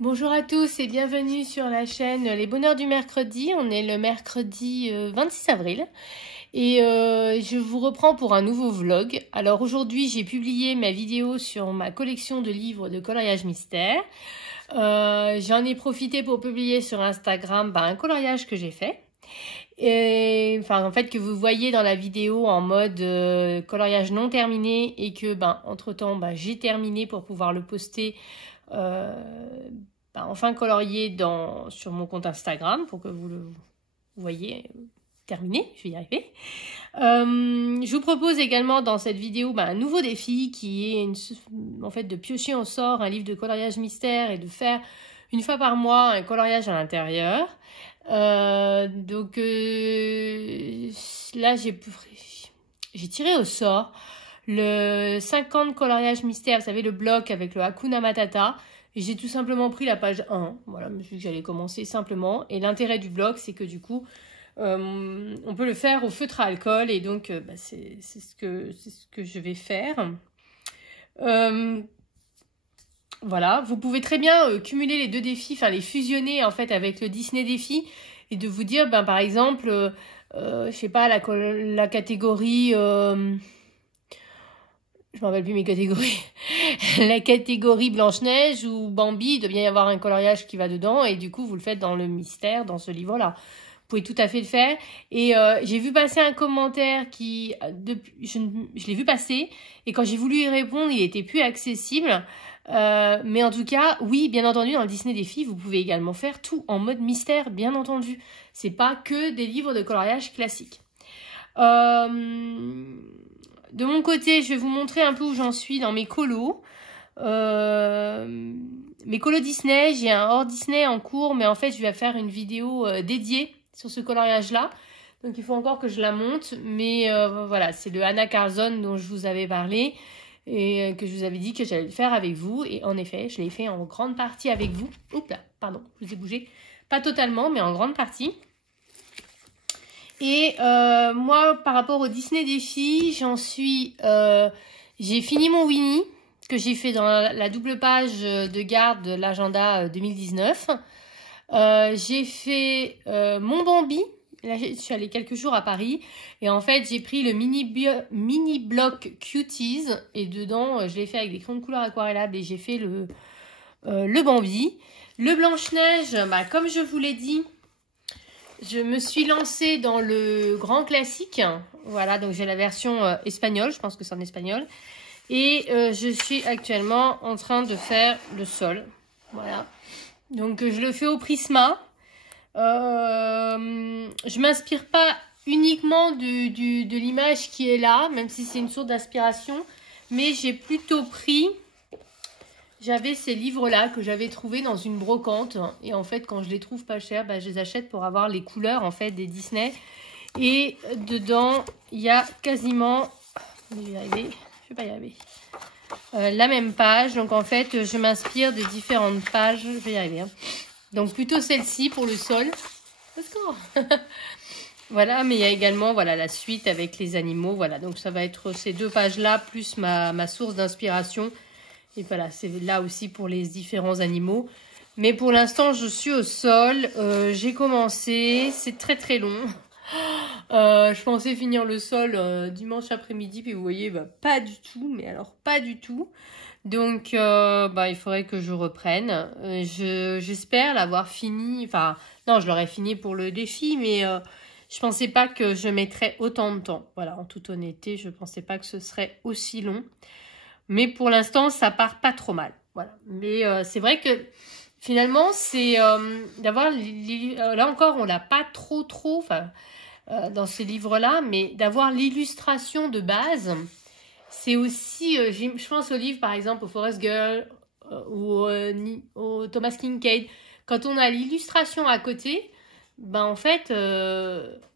Bonjour à tous et bienvenue sur la chaîne Les Bonheurs du Mercredi. On est le mercredi 26 avril et je vous reprends pour un nouveau vlog. Alors aujourd'hui j'ai publié ma vidéo sur ma collection de livres de coloriage mystère. J'en ai profité pour publier sur Instagram un coloriage que j'ai fait. Et, enfin en fait que vous voyez dans la vidéo en mode coloriage non terminé et que entre temps j'ai terminé pour pouvoir le poster enfin colorié sur mon compte Instagram pour que vous le voyez terminé, je vais y arriver. Je vous propose également dans cette vidéo un nouveau défi qui est en fait de piocher au sort un livre de coloriage mystère et de faire une fois par mois un coloriage à l'intérieur. Là j'ai tiré au sort le 50 coloriage mystère, vous savez le bloc avec le Hakuna Matata. Et j'ai tout simplement pris la page 1, voilà, je me suis dit que j'allais commencer simplement. Et l'intérêt du bloc, c'est que du coup, on peut le faire au feutre à alcool. Et donc, c'est ce que je vais faire. Voilà, vous pouvez très bien cumuler les deux défis, enfin les fusionner en fait avec le Disney défi. Et de vous dire, par exemple, je sais pas, la catégorie... je ne me rappelle plus mes catégories. La catégorie Blanche-Neige ou Bambi, il doit bien y avoir un coloriage qui va dedans. Et du coup, vous le faites dans le mystère, dans ce livre-là. Vous pouvez tout à fait le faire. Et j'ai vu passer un commentaire qui... je l'ai vu passer. Et quand j'ai voulu y répondre, il était plus accessible. Mais en tout cas, oui, bien entendu, dans le Disney Défi, vous pouvez également faire tout en mode mystère, bien entendu. C'est pas que des livres de coloriage classiques. De mon côté, je vais vous montrer un peu où j'en suis dans mes colos. Mes colos Disney, j'ai un hors Disney en cours, mais en fait, je vais faire une vidéo dédiée sur ce coloriage-là. Donc, il faut encore que je la monte. Mais voilà, c'est le Anna Carlson dont je vous avais parlé et que je vous avais dit que j'allais le faire avec vous. Et en effet, je l'ai fait en grande partie avec vous. Oups là, pardon, je vous ai bougé. Pas totalement, mais en grande partie. Et moi, par rapport au Disney Défi, j'ai fini mon Winnie, que j'ai fait dans la double page de garde de l'agenda 2019. J'ai fait mon Bambi. Là, je suis allée quelques jours à Paris. Et en fait, j'ai pris le mini bloc Cuties. Et dedans, je l'ai fait avec des crayons de couleur aquarellables. Et j'ai fait le Bambi. Le Blanche-Neige, comme je vous l'ai dit... Je me suis lancée dans le grand classique. Voilà, donc j'ai la version espagnole. Je pense que c'est en espagnol. Et je suis actuellement en train de faire le sol. Voilà. Donc je le fais au Prisma. Je m'inspire pas uniquement de l'image qui est là, même si c'est une source d'inspiration. Mais j'ai plutôt pris... J'avais ces livres-là que j'avais trouvés dans une brocante. Et en fait, quand je les trouve pas chers, je les achète pour avoir les couleurs en fait des Disney. Et dedans, il y a quasiment... Je vais y arriver. Je vais pas y arriver. La même page. Donc en fait, je m'inspire des différentes pages. Je vais y arriver. Donc plutôt celle-ci pour le sol. Let's go. Voilà, mais il y a également la suite avec les animaux. Voilà, donc ça va être ces deux pages-là plus ma source d'inspiration. Et voilà, c'est là aussi pour les différents animaux. Mais pour l'instant, je suis au sol. J'ai commencé. C'est très très long. Je pensais finir le sol dimanche après-midi. Puis vous voyez, pas du tout. Mais alors, pas du tout. Donc, il faudrait que je reprenne. J'espère l'avoir fini. Enfin, non, je l'aurais fini pour le défi. Mais je pensais pas que je mettrais autant de temps. Voilà, en toute honnêteté, je pensais pas que ce serait aussi long. Mais pour l'instant, ça part pas trop mal. Voilà. Mais c'est vrai que finalement, c'est d'avoir... Là encore, on l'a pas trop dans ce livre-là, mais d'avoir l'illustration de base, c'est aussi... je pense au livre, par exemple, au Forest Girl ou au Thomas Kinkade. Quand on a l'illustration à côté, en fait,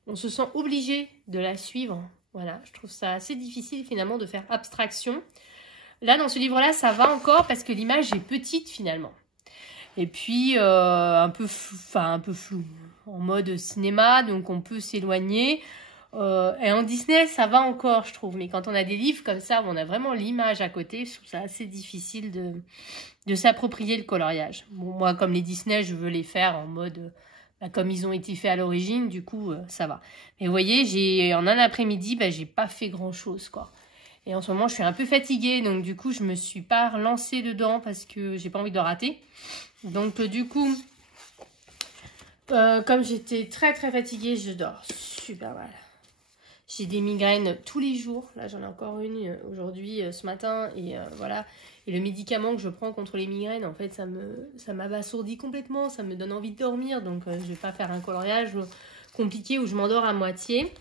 on se sent obligé de la suivre. Voilà, je trouve ça assez difficile finalement de faire abstraction. Là, dans ce livre-là, ça va encore parce que l'image est petite finalement. Et puis, un peu flou, en mode cinéma, donc on peut s'éloigner. Et en Disney, ça va encore, je trouve. Mais quand on a des livres comme ça, où on a vraiment l'image à côté, je trouve ça assez difficile de s'approprier le coloriage. Bon, moi, comme les Disney, je veux les faire en mode... comme ils ont été faits à l'origine, du coup, ça va. Mais vous voyez, en un après-midi, j'ai pas fait grand-chose, quoi. Et en ce moment, je suis un peu fatiguée, donc du coup, je me suis pas relancée dedans parce que j'ai pas envie de rater. Donc, du coup, comme j'étais très, très fatiguée, je dors super mal. J'ai des migraines tous les jours. Là, j'en ai encore une aujourd'hui, ce matin. Et voilà. Et le médicament que je prends contre les migraines, en fait, ça m'abasourdit complètement. Ça me donne envie de dormir. Donc, je ne vais pas faire un coloriage compliqué où je m'endors à moitié.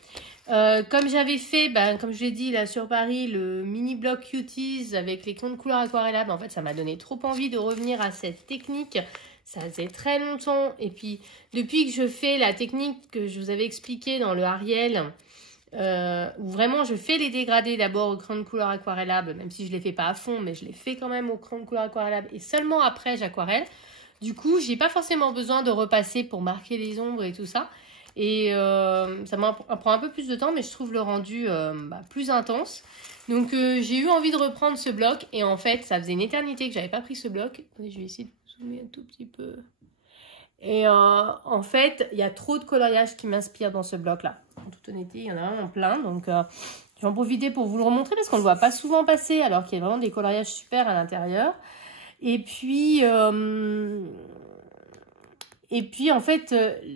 Comme j'avais fait, comme je l'ai dit, là, sur Paris, le mini bloc Cuties avec les crayons de couleur aquarellables, en fait, ça m'a donné trop envie de revenir à cette technique. Ça faisait très longtemps. Et puis, depuis que je fais la technique que je vous avais expliquée dans le Ariel... où vraiment je fais les dégradés d'abord au crayon de couleur aquarellable, même si je ne les fais pas à fond, mais je les fais quand même au crayon de couleur aquarellable et seulement après j'aquarelle. Du coup, j'ai pas forcément besoin de repasser pour marquer les ombres et tout ça. Et ça prend un peu plus de temps, mais je trouve le rendu plus intense. Donc j'ai eu envie de reprendre ce bloc et en fait, ça faisait une éternité que j'avais pas pris ce bloc. Je vais essayer de vous zoomer un tout petit peu. Et en fait, il y a trop de coloriage qui m'inspire dans ce bloc-là. En toute honnêteté, il y en a vraiment plein. Donc, je vais en profiter pour vous le remontrer parce qu'on ne le voit pas souvent passer alors qu'il y a vraiment des coloriages super à l'intérieur. Et puis, en fait,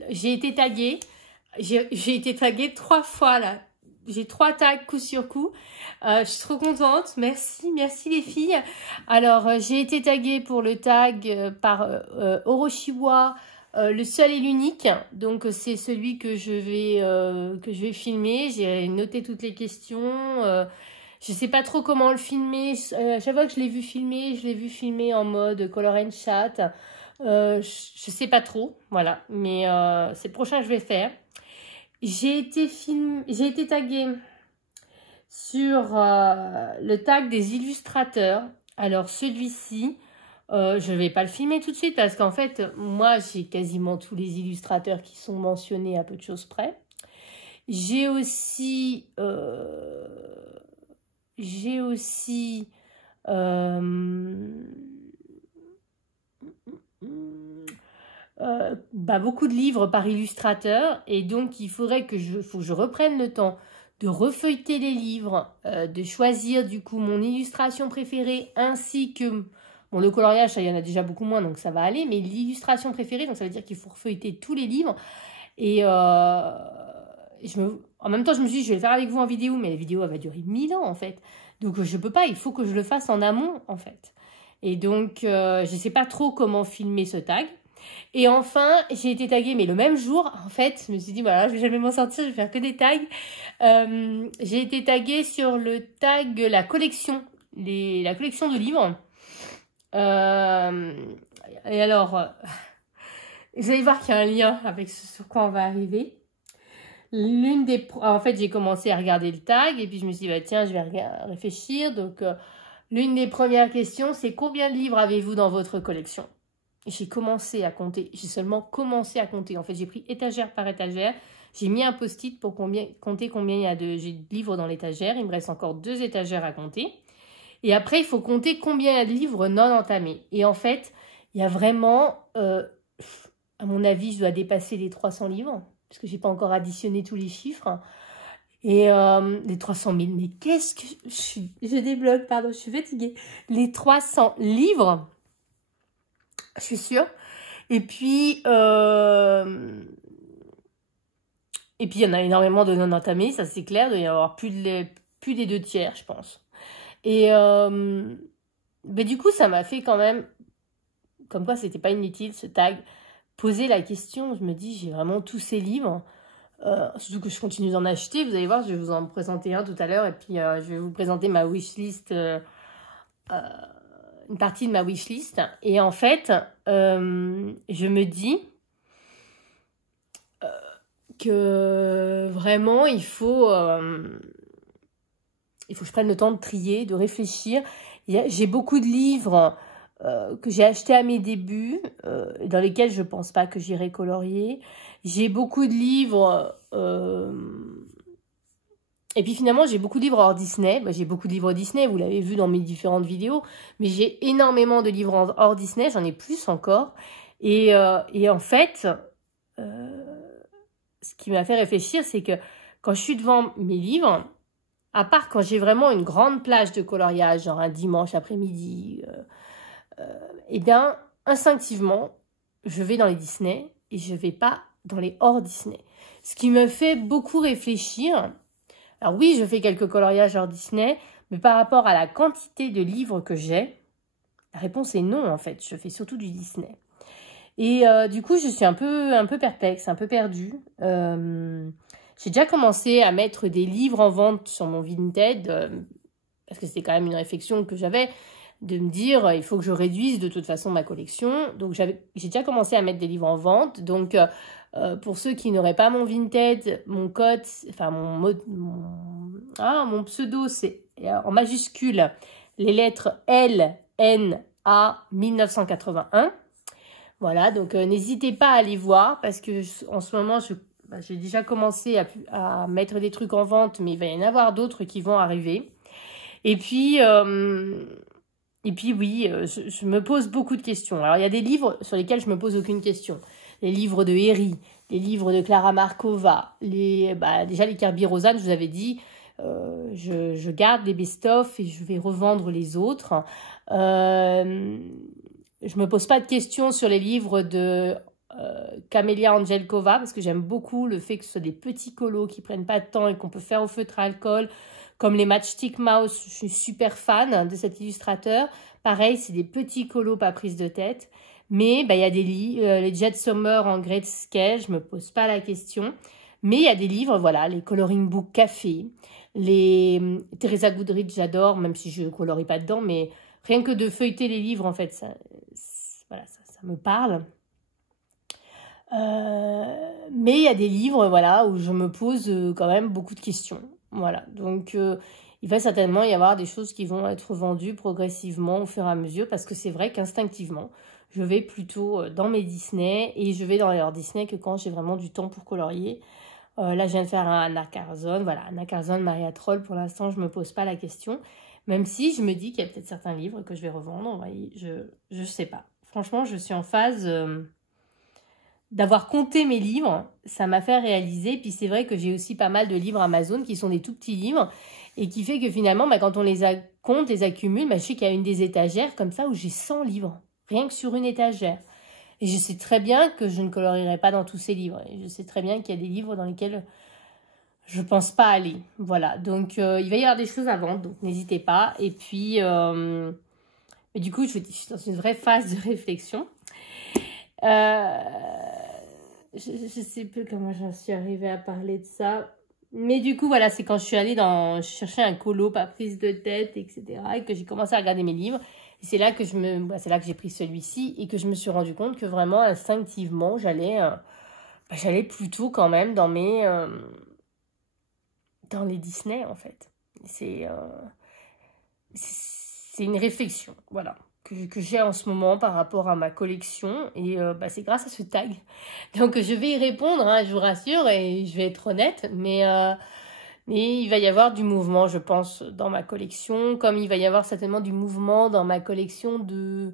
j'ai été taguée. J'ai été taguée 3 fois là. J'ai 3 tags coup sur coup. Je suis trop contente. Merci les filles. Alors, j'ai été taguée pour le tag par Oroshiwa. Le seul et l'unique, donc c'est celui que je vais filmer. J'ai noté toutes les questions. Je sais pas trop comment le filmer. Chaque fois que je l'ai vu filmer en mode color and chat. Je sais pas trop, voilà. Mais c'est le prochain que je vais faire. J'ai été taguée sur le tag des illustrateurs. Alors celui-ci. Je ne vais pas le filmer tout de suite parce qu'en fait, moi, j'ai quasiment tous les illustrateurs qui sont mentionnés à peu de choses près. J'ai aussi beaucoup de livres par illustrateur et donc il faudrait que je reprenne le temps de refeuilleter les livres, de choisir du coup mon illustration préférée ainsi que... Bon, le coloriage, ça, il y en a déjà beaucoup moins, donc ça va aller. Mais l'illustration préférée, donc ça veut dire qu'il faut refeuilleter tous les livres. Et en même temps, je me suis dit, je vais le faire avec vous en vidéo, mais la vidéo, elle va durer 1000 ans, en fait. Donc, je peux pas, il faut que je le fasse en amont, en fait. Et donc, je sais pas trop comment filmer ce tag. Et enfin, j'ai été taguée, mais le même jour, en fait, je me suis dit, voilà, je vais jamais m'en sortir, je vais faire que des tags. J'ai été taguée sur le tag la collection de livres. Et alors, vous allez voir qu'il y a un lien avec ce sur quoi on va arriver. En fait, j'ai commencé à regarder le tag et puis je me suis dit, tiens, je vais réfléchir. Donc, l'une des premières questions, c'est combien de livres avez-vous dans votre collection? Et j'ai commencé à compter. J'ai seulement commencé à compter. En fait, j'ai pris étagère par étagère. J'ai mis un post-it pour compter combien il y a de livres dans l'étagère. Il me reste encore 2 étagères à compter. Et après, il faut compter combien il y a de livres non entamés. Et en fait, il y a vraiment, à mon avis, je dois dépasser les 300 livres, parce que je n'ai pas encore additionné tous les chiffres. Et les 300 000, mais qu'est-ce que... Je débloque, pardon, je suis fatiguée. Les 300 livres, je suis sûre. Et puis, il y en a énormément de non entamés, ça c'est clair. Il doit y avoir plus des 2 tiers, je pense. Et du coup, ça m'a fait quand même, comme quoi c'était pas inutile ce tag, poser la question. Je me dis, j'ai vraiment tous ces livres, surtout que je continue d'en acheter. Vous allez voir, je vais vous en présenter un tout à l'heure et puis je vais vous présenter ma wishlist, une partie de ma wishlist. Et en fait, je me dis que vraiment, il faut que je prenne le temps de trier, de réfléchir. J'ai beaucoup de livres que j'ai achetés à mes débuts, dans lesquels je ne pense pas que j'irai colorier. J'ai beaucoup de livres Et puis finalement, j'ai beaucoup de livres hors Disney. J'ai beaucoup de livres Disney, vous l'avez vu dans mes différentes vidéos. Mais j'ai énormément de livres hors Disney, j'en ai plus encore. Et en fait, ce qui m'a fait réfléchir, c'est que quand je suis devant mes livres, à part quand j'ai vraiment une grande plage de coloriage, genre un dimanche après-midi, eh bien, instinctivement, je vais dans les Disney et je ne vais pas dans les hors Disney. Ce qui me fait beaucoup réfléchir. Alors oui, je fais quelques coloriages hors Disney, mais par rapport à la quantité de livres que j'ai, la réponse est non en fait. Je fais surtout du Disney. Et du coup, je suis un peu perplexe, un peu perdue. J'ai déjà commencé à mettre des livres en vente sur mon Vinted, parce que c'était quand même une réflexion que j'avais, de me dire, il faut que je réduise de toute façon ma collection. Donc, j'ai déjà commencé à mettre des livres en vente. Donc, pour ceux qui n'auraient pas mon Vinted, mon code, enfin mon pseudo, c'est en majuscule, les lettres L, N, A, 1981. Voilà, donc n'hésitez pas à aller voir parce que en ce moment, j'ai déjà commencé à mettre des trucs en vente, mais il va y en avoir d'autres qui vont arriver. Et puis oui, je me pose beaucoup de questions. Alors, il y a des livres sur lesquels je me pose aucune question. Les livres de Herry, les livres de Clara Markova, déjà les Kirby Rosanne, je vous avais dit, je garde les best-of et je vais revendre les autres. Je me pose pas de questions sur les livres de Camélia Angelkova parce que j'aime beaucoup le fait que ce soit des petits colos qui prennent pas de temps et qu'on peut faire au feutre à alcool, comme les Matchstick Mouse. Je suis super fan de cet illustrateur. Pareil, c'est des petits colos pas prise de tête. Mais il y a des livres, les Jet Summer en grayscale, je me pose pas la question. Mais il y a des livres, voilà, les Coloring Book Café, les Teresa Goodrich, j'adore, même si je ne colorie pas dedans, mais rien que de feuilleter les livres, en fait, ça me parle. Mais il y a des livres, voilà, où je me pose quand même beaucoup de questions. Voilà, donc il va certainement y avoir des choses qui vont être vendues progressivement au fur et à mesure, parce que c'est vrai qu'instinctivement, je vais plutôt dans mes Disney et je vais dans les hors Disney que quand j'ai vraiment du temps pour colorier. Là, je viens de faire un Anna Carzon, voilà, Anna Carzon, Maria Troll, pour l'instant, je ne me pose pas la question. Même si je me dis qu'il y a peut-être certains livres que je vais revendre, je ne sais pas. Franchement, je suis en phase d'avoir compté mes livres. Ça m'a fait réaliser. Puis c'est vrai que j'ai aussi pas mal de livres Amazon qui sont des tout petits livres et qui fait que finalement, quand on les compte, les accumule, je sais qu'il y a une des étagères comme ça où j'ai 100 livres, rien que sur une étagère. Et je sais très bien que je ne colorierai pas dans tous ces livres. Et je sais très bien qu'il y a des livres dans lesquels je pense pas aller. Voilà, donc il va y avoir des choses à vendre, donc n'hésitez pas. Et puis, mais du coup, je suis dans une vraie phase de réflexion. Je sais plus comment j'en suis arrivée à parler de ça. Mais du coup, voilà, c'est quand je suis allée chercher un colo, pas prise de tête, etc. Et que j'ai commencé à regarder mes livres. Et c'est là que j'ai pris celui-ci et que je me suis rendu compte que vraiment, instinctivement, j'allais plutôt quand même dans les Disney, en fait. C'est une réflexion, voilà, que j'ai en ce moment par rapport à ma collection. Et c'est grâce à ce tag. Donc, je vais y répondre, hein, je vous rassure, et je vais être honnête. Mais il va y avoir du mouvement, je pense, dans ma collection, comme il va y avoir certainement du mouvement dans ma collection de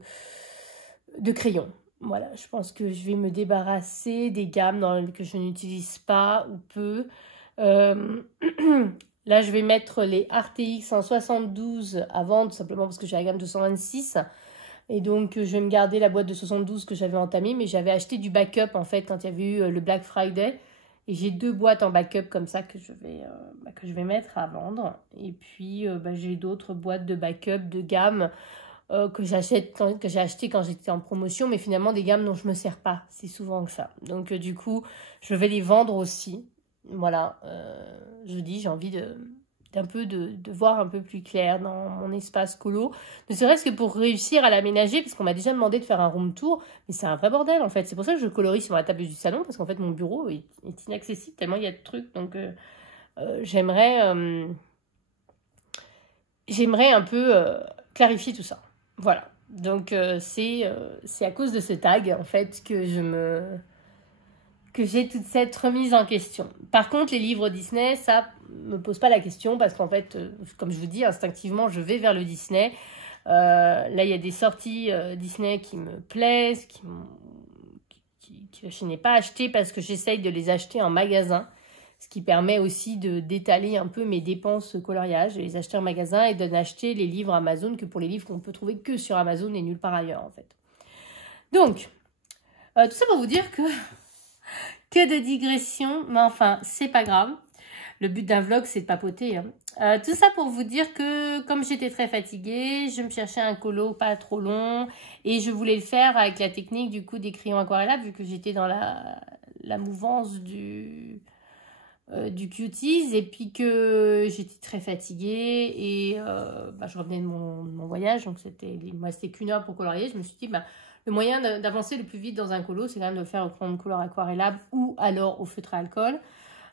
crayons. Voilà, je pense que je vais me débarrasser des gammes que je n'utilise pas ou peu. Là, je vais mettre les RTX en 72 à vendre, tout simplement parce que j'ai la gamme 226. Et donc, je vais me garder la boîte de 72 que j'avais entamée. Mais j'avais acheté du backup, en fait, quand il y avait eu le Black Friday. Et j'ai 2 boîtes en backup comme ça que je vais mettre à vendre. Et puis, j'ai d'autres boîtes de backup de gamme que j'ai acheté quand j'étais en promotion. Mais finalement, des gammes dont je ne me sers pas. C'est souvent que ça. Donc, du coup, je vais les vendre aussi. Voilà, je vous dis, j'ai envie de voir un peu plus clair dans mon espace colo. Ne serait-ce que pour réussir à l'aménager, parce qu'on m'a déjà demandé de faire un room tour, mais c'est un vrai bordel en fait. C'est pour ça que je colorie sur la table du salon, parce qu'en fait mon bureau est inaccessible tellement il y a de trucs. Donc j'aimerais un peu clarifier tout ça. Voilà, donc c'est à cause de ce tag en fait que que j'ai toute cette remise en question. Par contre, les livres Disney, ça me pose pas la question parce qu'en fait, comme je vous dis, instinctivement, je vais vers le Disney. Là, il y a des sorties Disney qui me plaisent, que je n'ai pas acheté parce que j'essaye de les acheter en magasin, ce qui permet aussi d'étaler un peu mes dépenses coloriage, de les acheter en magasin et de n'acheter les livres Amazon que pour les livres qu'on peut trouver que sur Amazon et nulle part ailleurs en fait. Donc, tout ça pour vous dire que de digression, mais enfin, c'est pas grave. Le but d'un vlog, c'est de papoter. Hein. Tout ça pour vous dire que, comme j'étais très fatiguée, je me cherchais un colo pas trop long. Et je voulais le faire avec la technique, du coup, des crayons aquarellables, vu que j'étais dans la mouvance du cuties. Et puis que j'étais très fatiguée. Et je revenais de mon voyage. Donc, il me restait qu'une heure pour colorier. Je me suis dit, le moyen d'avancer le plus vite dans un colo, c'est quand même de le faire au crayon de couleur aquarellable ou alors au feutre à alcool.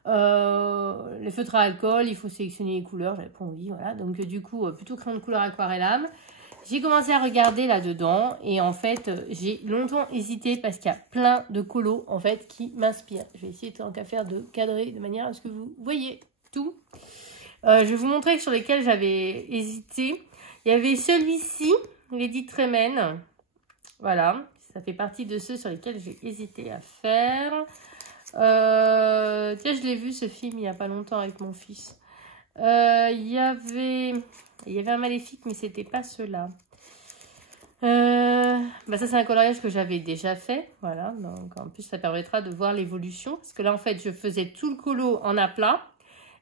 Les feutres à alcool, il faut sélectionner les couleurs, j'avais pas envie, voilà. Donc du coup, plutôt crayon de couleur aquarellable. J'ai commencé à regarder là-dedans et en fait, j'ai longtemps hésité parce qu'il y a plein de colos en fait qui m'inspirent. Je vais essayer tant qu'à faire de cadrer de manière à ce que vous voyez tout. Je vais vous montrer sur lesquels j'avais hésité. Il y avait celui-ci, Lady Tremaine. Voilà, ça fait partie de ceux sur lesquels j'ai hésité à faire. Tiens, je l'ai vu ce film il n'y a pas longtemps avec mon fils. Il y avait un Maléfique, mais c'était pas ceux-là. Ça, c'est un coloriage que j'avais déjà fait. Voilà, donc en plus, ça permettra de voir l'évolution. Parce que là, en fait, je faisais tout le colo en aplat.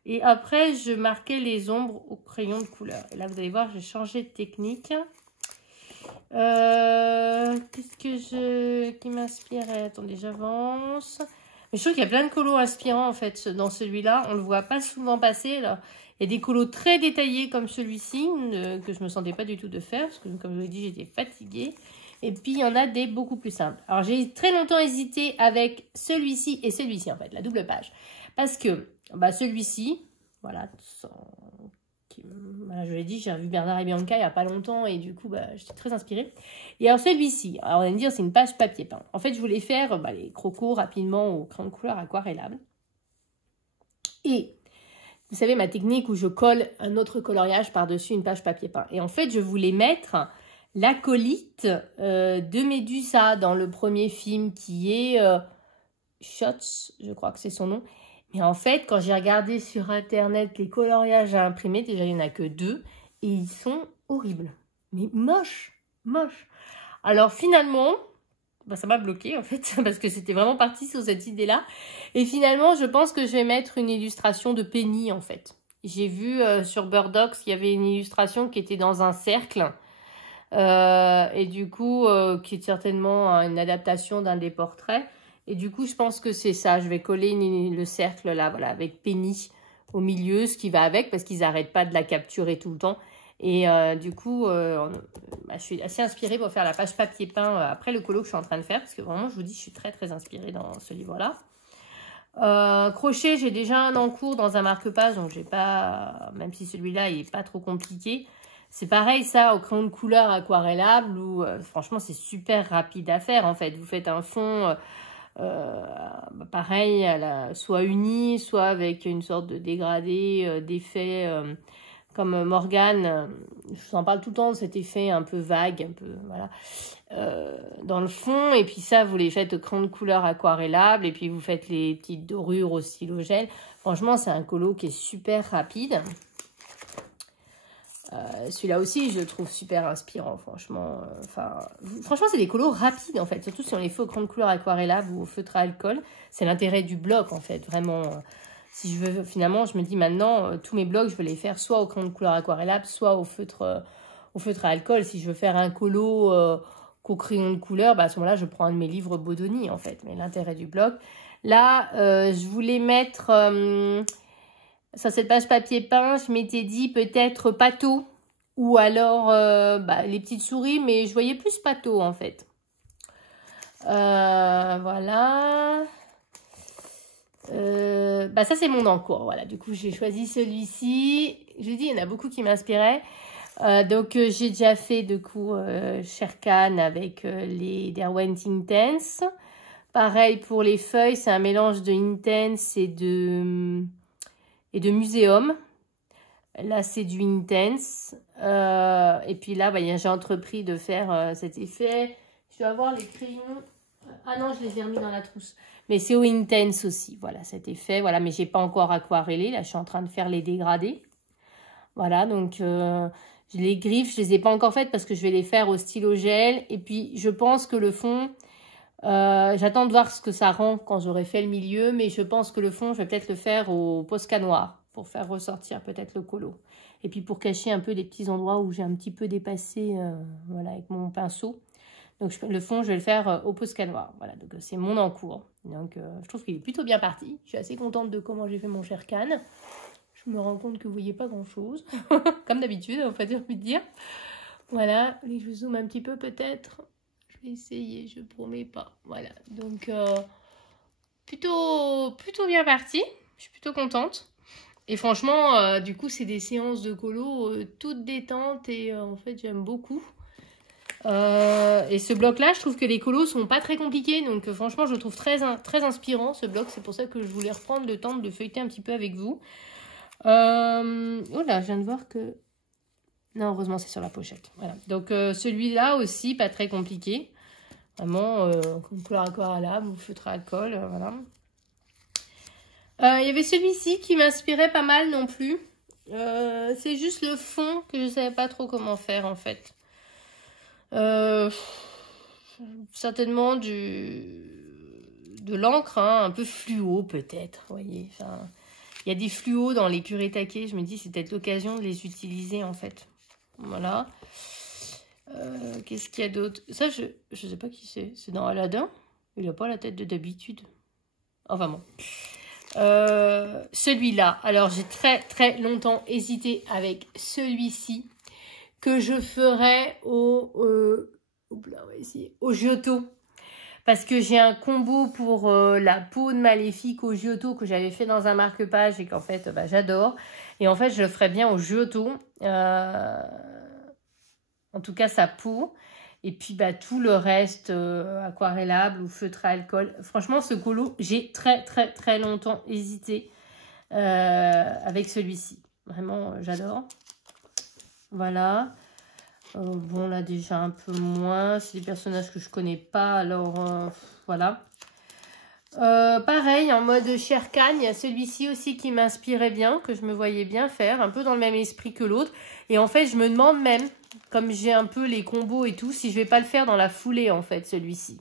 Et après, je marquais les ombres au crayon de couleur. Et là, vous allez voir, j'ai changé de technique. Qu'est-ce qui m'inspirait? Attendez, j'avance. Mais je trouve qu'il y a plein de colos inspirants en fait dans celui-là. On ne le voit pas souvent passer. Là. Il y a des colos très détaillés comme celui-ci que je ne me sentais pas du tout de faire. Parce que comme je vous l'ai dit, j'étais fatiguée. Et puis il y en a des beaucoup plus simples. Alors j'ai très longtemps hésité avec celui-ci et celui-ci en fait, la double page. Parce que celui-ci, voilà, je l'ai dit, j'ai revu Bernard et Bianca il n'y a pas longtemps et du coup, j'étais très inspirée. Et alors celui-ci, alors on va me dire, c'est une page papier peint. En fait, je voulais faire les crocos rapidement au crayon de couleur aquarellable. Et vous savez, ma technique où je colle un autre coloriage par-dessus une page papier peint. Et en fait, je voulais mettre l'acolyte de Médusa dans le premier film qui est Shots, je crois que c'est son nom. Mais en fait, quand j'ai regardé sur Internet les coloriages à imprimer, déjà, il n'y en a que 2. Et ils sont horribles. Mais moches. Alors finalement, ça m'a bloqué en fait. Parce que c'était vraiment parti sur cette idée-là. Et finalement, je pense que je vais mettre une illustration de Penny en fait. J'ai vu sur Birdox qu'il y avait une illustration qui était dans un cercle. Et du coup, qui est certainement une adaptation d'un des portraits. Et du coup, je pense que c'est ça. Je vais coller le cercle là, voilà, avec Penny au milieu, ce qui va avec, parce qu'ils n'arrêtent pas de la capturer tout le temps. Et du coup, je suis assez inspirée pour faire la page papier peint après le colo que je suis en train de faire. Parce que vraiment, je vous dis, je suis très, très inspirée dans ce livre-là. Crochet, j'ai déjà un en cours dans un marque-page. Donc, j'ai pas, même si celui-là, il n'est pas trop compliqué. C'est pareil, ça, au crayon de couleur aquarellable, où franchement, c'est super rapide à faire, en fait. Vous faites un fond... pareil, soit uni, soit avec une sorte de dégradé, d'effet comme Morgane. Je vous en parle tout le temps de cet effet un peu vague, un peu voilà, dans le fond. Et puis ça, vous les faites au crayon de couleur aquarellable. Et puis vous faites les petites dorures au stylo gel. Franchement, c'est un colo qui est super rapide. Celui-là aussi, je le trouve super inspirant, franchement. Franchement, c'est des colos rapides, en fait. Surtout si on les fait au crayon de couleur aquarellable ou au feutre à alcool. C'est l'intérêt du bloc, en fait. Vraiment, si je veux, finalement, je me dis maintenant, tous mes blocs, je veux les faire soit au crayon de couleur aquarellable, soit au feutre à alcool. Si je veux faire un colo qu'au crayon de couleur, à ce moment-là, je prends un de mes livres Bodoni, en fait. Mais l'intérêt du bloc. Là, je voulais mettre... sur cette page papier peint, je m'étais dit peut-être Pato ou alors les petites souris, mais je voyais plus Pato en fait. Voilà. Ça c'est mon encours. Voilà, du coup j'ai choisi celui-ci. J'ai dit il y en a beaucoup qui m'inspiraient. Donc j'ai déjà fait du coup Sher Khan avec les Derwent Intense. Pareil pour les feuilles, c'est un mélange de Intense et de Muséum. Là, c'est du Intense. Et puis là, bah, j'ai entrepris de faire cet effet. Je dois avoir les crayons. Ah non, je les ai remis dans la trousse. Mais c'est au Intense aussi. Voilà, cet effet. Voilà, mais j'ai pas encore aquarellé. Là, je suis en train de faire les dégradés. Voilà, donc les griffes, je les ai pas encore faites parce que je vais les faire au stylo gel. Et puis, je pense que le fond... j'attends de voir ce que ça rend quand j'aurai fait le milieu, mais je pense que le fond, je vais peut-être le faire au Posca noir pour faire ressortir peut-être le colo. Et puis pour cacher un peu des petits endroits où j'ai un petit peu dépassé voilà, avec mon pinceau. Donc le fond, je vais le faire au Posca noir. Voilà, donc c'est mon en cours. Donc je trouve qu'il est plutôt bien parti. Je suis assez contente de comment j'ai fait mon Sherkan. Je me rends compte que vous voyez pas grand-chose. Comme d'habitude, on va pas envie de dire. Voilà, allez, je zoome un petit peu peut-être. Je vais essayer, je promets pas. Voilà, donc plutôt bien parti. Je suis plutôt contente. Et franchement, du coup, c'est des séances de colo toutes détentes et en fait, j'aime beaucoup. Et ce bloc-là, je trouve que les colos sont pas très compliqués. Donc franchement, je le trouve très inspirant, ce bloc. C'est pour ça que je voulais reprendre le temps de le feuilleter un petit peu avec vous. Oh là, je viens de voir que... Non, heureusement, c'est sur la pochette. Voilà. Donc, celui-là aussi, pas très compliqué. Vraiment, couleur aquarellable ou feutre à alcool, voilà. Il y avait celui-ci qui m'inspirait pas mal non plus. C'est juste le fond que je ne savais pas trop comment faire, en fait. Certainement de l'encre, hein, un peu fluo, peut-être, vous voyez. Enfin, il y a des fluos dans les Kuretake. Je me dis, c'est peut-être l'occasion de les utiliser, en fait. Voilà. Qu'est-ce qu'il y a d'autre? Ça, je sais pas qui c'est. C'est dans Aladdin. Il n'a pas la tête de d'habitude. Enfin bon. Celui-là. Alors, j'ai très longtemps hésité avec celui-ci. Que je ferai au Giotto. Parce que j'ai un combo pour la peau de Maléfique au Giotto que j'avais fait dans un marque-page et qu'en fait, bah, j'adore. Et en fait, je le ferai bien au Giotto. En tout cas, sa peau. Et puis, bah, tout le reste aquarellable ou feutre à alcool. Franchement, ce colo, j'ai très longtemps hésité avec celui-ci. Vraiment, j'adore. Voilà. Bon, là, déjà un peu moins. C'est des personnages que je connais pas. Alors, voilà. Pareil, en mode Sherkan, il y a celui-ci aussi qui m'inspirait bien, que je me voyais bien faire, un peu dans le même esprit que l'autre. Et en fait, je me demande même, comme j'ai un peu les combos et tout, si je vais pas le faire dans la foulée, en fait, celui-ci.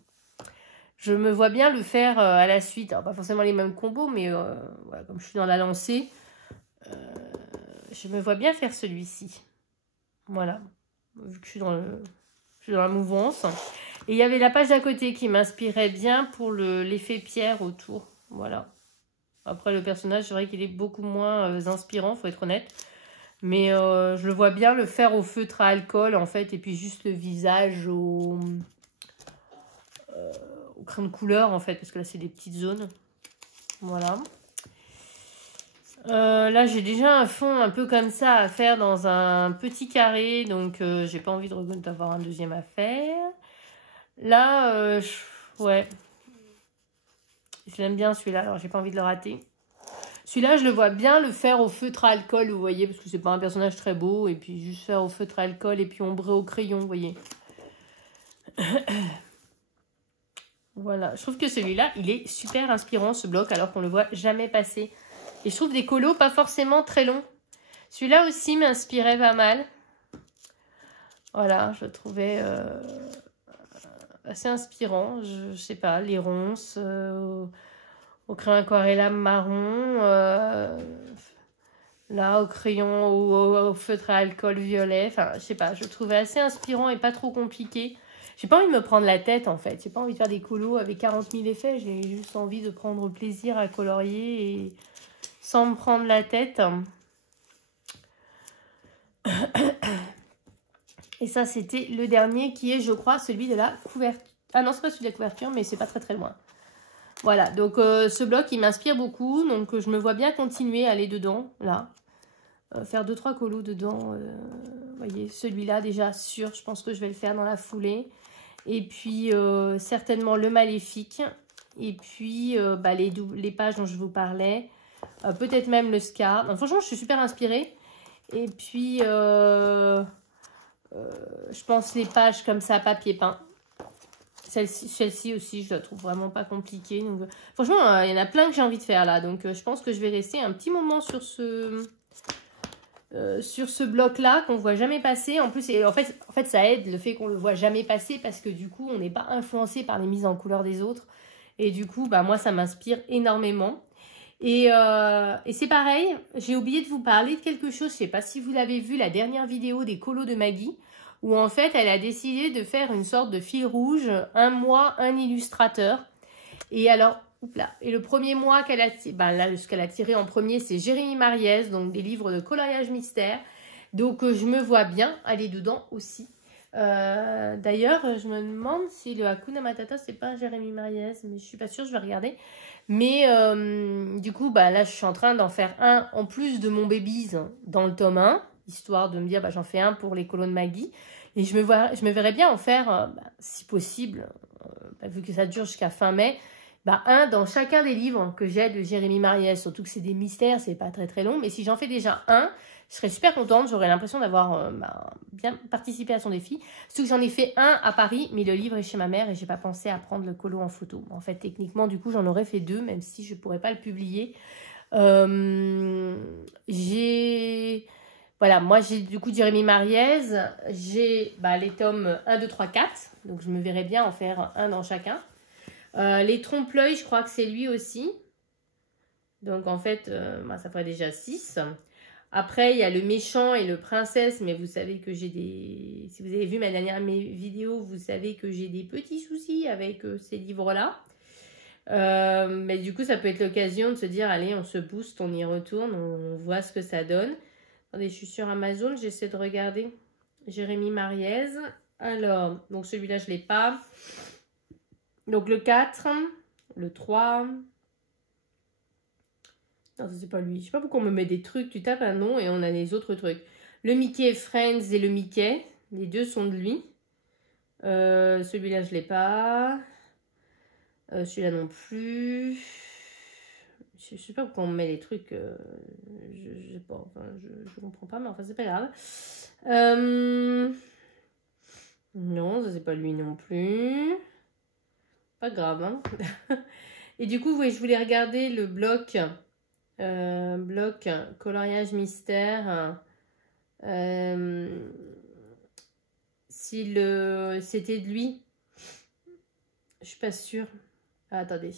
Je me vois bien le faire à la suite. Alors, pas forcément les mêmes combos, mais voilà, comme je suis dans la lancée, je me vois bien faire celui-ci. Voilà. Vu que je suis dans la mouvance. Et il y avait la page d'à côté qui m'inspirait bien pour l'effet pierre autour. Voilà. Après, le personnage, c'est vrai qu'il est beaucoup moins inspirant, faut être honnête. Mais je le vois bien le faire au feutre à alcool, en fait. Et puis juste le visage au crayon de couleur, en fait. Parce que là, c'est des petites zones. Voilà. Là, j'ai déjà un fond un peu comme ça à faire dans un petit carré. Donc, j'ai pas envie d'avoir un deuxième à faire. Là, ouais. Je l'aime bien celui-là, alors j'ai pas envie de le rater. Celui-là, je le vois bien le faire au feutre à alcool, vous voyez, parce que c'est pas un personnage très beau. Et puis, juste faire au feutre à alcool et puis ombrer au crayon, vous voyez. Voilà, je trouve que celui-là, il est super inspirant, ce bloc, alors qu'on le voit jamais passer. Et je trouve des colos pas forcément très longs. Celui-là aussi m'inspirait pas mal. Voilà, je le trouvais assez inspirant. Je sais pas, les ronces au crayon aquarellable marron. Là, au crayon, au feutre à alcool violet. Enfin, je sais pas, je le trouvais assez inspirant et pas trop compliqué. J'ai pas envie de me prendre la tête, en fait. J'ai pas envie de faire des colos avec 40 000 effets. J'ai juste envie de prendre plaisir à colorier et sans me prendre la tête. Et ça, c'était le dernier qui est, je crois, celui de la couverture. Ah non, c'est pas celui de la couverture, mais c'est pas très loin. Voilà, donc ce bloc, il m'inspire beaucoup. Donc, je me vois bien continuer à aller dedans, là. Faire 2-3 colos dedans. Vous voyez, celui-là, déjà, sûr. Je pense que je vais le faire dans la foulée. Et puis, certainement, le Maléfique. Et puis, les pages dont je vous parlais. Peut-être même le Scar. Non, franchement, je suis super inspirée. Et puis, je pense les pages comme ça, papier peint. Celle-ci aussi, je la trouve vraiment pas compliquée. Donc, franchement, il y en a plein que j'ai envie de faire là. Donc, je pense que je vais rester un petit moment sur ce bloc-là qu'on ne voit jamais passer. En plus, en fait, ça aide le fait qu'on ne le voit jamais passer parce que du coup, on n'est pas influencé par les mises en couleur des autres. Et du coup, moi, ça m'inspire énormément. Et c'est pareil, j'ai oublié de vous parler de quelque chose. Je ne sais pas si vous l'avez vu, la dernière vidéo des colos de Maggie, où en fait, elle a décidé de faire une sorte de fil rouge, un mois, un illustrateur. Et alors, et le premier mois qu'elle a, ce qu'elle a tiré en premier, c'est Jérémy Mariez, donc des livres de coloriage mystère. Donc, je me vois bien aller dedans aussi. D'ailleurs, je me demande si le Hakuna Matata, c'est pas Jérémy Mariez, mais je suis pas sûre, je vais regarder. Mais du coup, là, je suis en train d'en faire un en plus de mon Babies dans le tome 1, histoire de me dire, j'en fais un pour les colos de Maggie. Et je me verrais bien en faire, si possible, vu que ça dure jusqu'à fin mai, un dans chacun des livres que j'ai de Jérémy Mariez. Surtout que c'est des mystères, c'est pas très très long. Mais si j'en fais déjà un, je serais super contente. J'aurais l'impression d'avoir bien participé à son défi. Surtout que j'en ai fait un à Paris, mais le livre est chez ma mère et j'ai pas pensé à prendre le colo en photo. En fait, techniquement, du coup, j'en aurais fait 2, même si je pourrais pas le publier. Voilà, moi j'ai du coup Jérémy Mariez, j'ai les tomes 1, 2, 3, 4, donc je me verrais bien en faire un dans chacun. Les trompe-l'œil, je crois que c'est lui aussi. Donc en fait, ça ferait déjà 6. Après, il y a le méchant et le princesse, mais vous savez que j'ai des... Si vous avez vu ma dernière vidéo, vous savez que j'ai des petits soucis avec ces livres-là. Mais du coup, ça peut être l'occasion de se dire, allez, on se booste, on y retourne, on voit ce que ça donne. Attendez, je suis sur Amazon, j'essaie de regarder. Jérémy Mariez. Alors, donc celui-là, je ne l'ai pas. Donc le 4, le 3. Non, ça c'est pas lui. Je sais pas pourquoi on me met des trucs. Tu tapes un nom et on a les autres trucs. Le Mickey Friends et le Mickey. Les deux sont de lui. Celui-là, je l'ai pas. Celui-là non plus. Je sais pas pourquoi on me met les trucs. Je sais pas. Enfin, je comprends pas, mais enfin, c'est pas grave. Non, ça c'est pas lui non plus. Pas grave, hein. Et du coup, oui, je voulais regarder le bloc coloriage mystère. Si c'était de lui. Je suis pas sûre. Ah, attendez.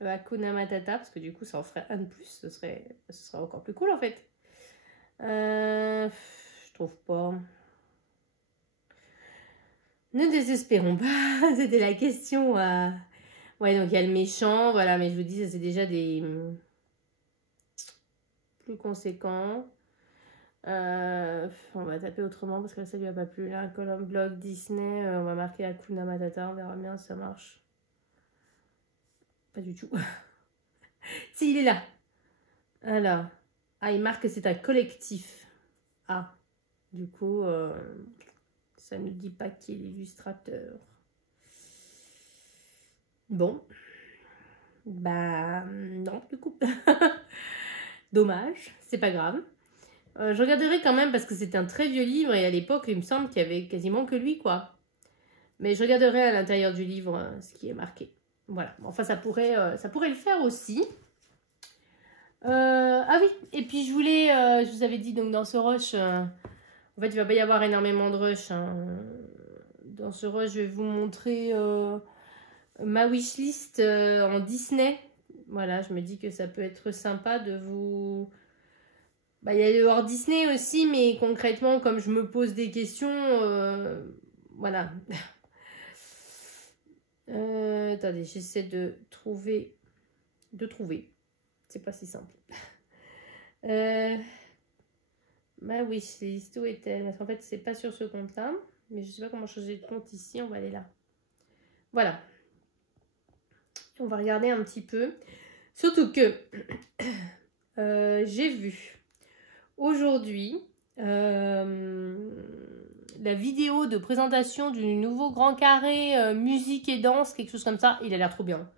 Le Hakuna Matata, parce que du coup, ça en ferait un de plus. Ce serait encore plus cool, en fait. Je trouve pas. Ne désespérons pas. C'était la question. Ouais, donc il y a le méchant. Voilà, mais je vous dis, c'est déjà des plus conséquents. On va taper autrement parce que là, ça lui a pas plu. Là, un column bloc Disney. On va marquer Hakuna Matata. On verra bien si ça marche. Pas du tout. Si, il est là. Alors. Ah, il marque que c'est un collectif. Ah. Du coup, ça ne dit pas qui est l'illustrateur. Bon. Non, du coup. Dommage. C'est pas grave. Je regarderai quand même parce que c'est un très vieux livre et à l'époque, il me semble qu'il y avait quasiment que lui, quoi. Mais je regarderai à l'intérieur du livre ce qui est marqué. Voilà. Enfin, ça pourrait le faire aussi. Ah oui, et puis je vous avais dit donc dans ce rush, en fait il va pas y avoir énormément de rush. Dans ce rush, je vais vous montrer ma wishlist en Disney. Voilà, je me dis que ça peut être sympa de vous... il y a le hors Disney aussi, mais concrètement, comme je me pose des questions, voilà. Attendez, j'essaie de trouver. C'est pas si simple. Ma wishlist, où est-elle? Parce qu'en fait, c'est pas sur ce compte-là. Mais je sais pas comment changer de compte ici. On va aller là. Voilà. On va regarder un petit peu. Surtout que j'ai vu aujourd'hui la vidéo de présentation du nouveau grand carré musique et danse, quelque chose comme ça. Il a l'air trop bien.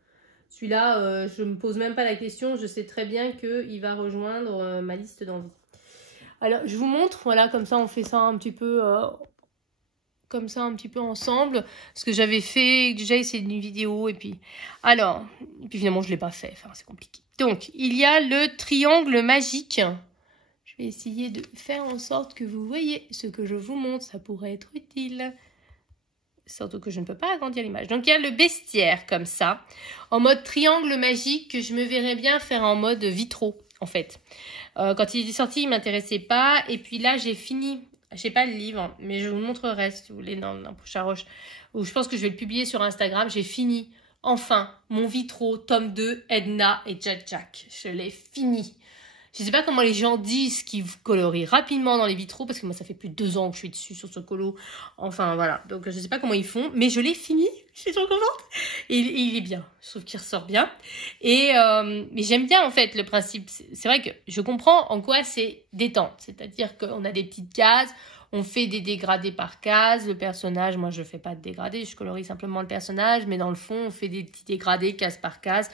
Celui-là, je ne me pose même pas la question. Je sais très bien qu'il va rejoindre ma liste d'envie. Alors, je vous montre. Voilà, comme ça, on fait ça un petit peu... comme ça un petit peu ensemble, parce que j'avais fait déjà essayé une vidéo et puis finalement je l'ai pas fait, enfin c'est compliqué. Donc il y a le triangle magique. Je vais essayer de faire en sorte que vous voyez ce que je vous montre, ça pourrait être utile. Surtout que je ne peux pas agrandir l'image. Donc il y a le bestiaire comme ça, en mode triangle magique, que je me verrais bien faire en mode vitro en fait. Quand il est sorti, il m'intéressait pas, et puis là j'ai fini. Je sais pas le livre, mais je vous montrerai si vous voulez dans un prochain rush. Où je pense que je vais le publier sur Instagram. J'ai fini, enfin, mon vitro, tome 2, Edna et Jack. Je l'ai fini. Je sais pas comment les gens disent qu'ils colorient rapidement dans les vitraux, parce que moi, ça fait plus de 2 ans que je suis dessus sur ce colo. Enfin, voilà. Donc, je sais pas comment ils font, mais je l'ai fini. Je suis trop contente. Et il est bien. Je trouve qu'il ressort bien. Mais j'aime bien, en fait, le principe. C'est vrai que je comprends en quoi c'est détente. C'est-à-dire qu'on a des petites cases, on fait des dégradés par case. Le personnage, moi, je fais pas de dégradés, je colorie simplement le personnage, mais dans le fond, on fait des petits dégradés case par case.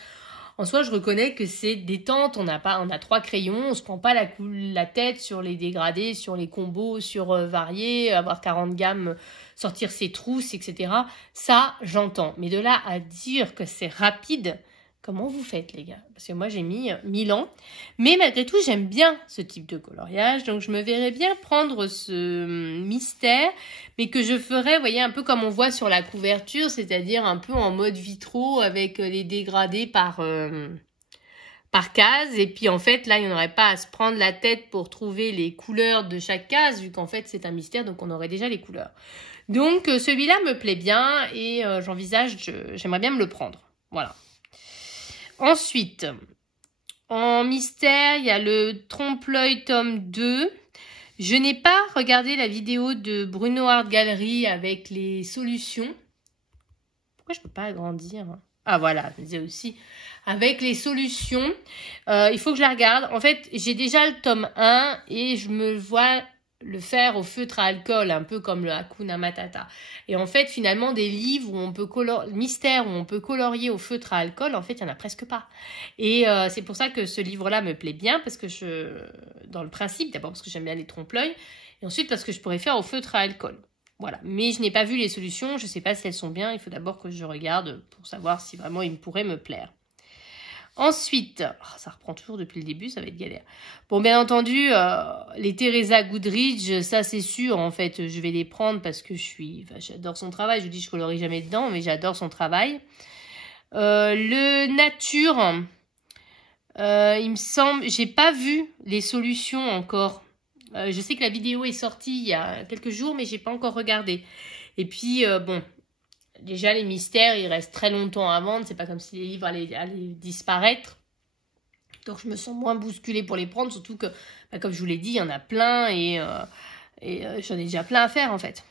En soi, je reconnais que c'est détente, on a 3 crayons, on se prend pas la tête sur les dégradés, sur les combos, sur varier, avoir 40 gammes, sortir ses trousses, etc. Ça, j'entends. Mais de là à dire que c'est rapide, comment vous faites, les gars? Parce que moi, j'ai mis 1000 ans. Mais malgré tout, j'aime bien ce type de coloriage. Donc, je me verrais bien prendre ce mystère, mais que je ferais, vous voyez, un peu comme on voit sur la couverture, c'est-à-dire un peu en mode vitro avec les dégradés par case. Et puis, en fait, là, il n'y en aurait pas à se prendre la tête pour trouver les couleurs de chaque case, vu qu'en fait, c'est un mystère, donc on aurait déjà les couleurs. Donc, celui-là me plaît bien et j'aimerais bien me le prendre. Voilà. Ensuite, en mystère, il y a le Trompe-l'œil tome 2. Je n'ai pas regardé la vidéo de Bruno Art Gallery avec les solutions. Pourquoi je ne peux pas agrandir? Ah voilà, je me disais aussi. Avec les solutions, il faut que je la regarde. En fait, j'ai déjà le tome 1 et je me vois le faire au feutre à alcool, un peu comme le Hakuna Matata. Et en fait, finalement, des livres où on peut mystère où on peut colorier au feutre à alcool, en fait, il n'y en a presque pas. Et c'est pour ça que ce livre-là me plaît bien, parce que dans le principe, d'abord parce que j'aime bien les trompe-l'œil, et ensuite parce que je pourrais faire au feutre à alcool. Voilà. Mais je n'ai pas vu les solutions, je ne sais pas si elles sont bien, il faut d'abord que je regarde pour savoir si vraiment ils pourraient me plaire. Ensuite, ça reprend toujours depuis le début, ça va être galère. Bon, bien entendu, les Teresa Goodrich, ça c'est sûr, en fait, je vais les prendre parce que j'adore son travail. Je vous dis, je colorie jamais dedans, mais j'adore son travail. Le Nature, il me semble, j'ai pas vu les solutions encore. Je sais que la vidéo est sortie il y a quelques jours, mais j'ai pas encore regardé. Et puis, bon... Déjà, les mystères, ils restent très longtemps à vendre. C'est pas comme si les livres allaient disparaître. Donc, je me sens moins bousculée pour les prendre. Surtout que, comme je vous l'ai dit, il y en a plein. Et j'en ai déjà plein à faire, en fait.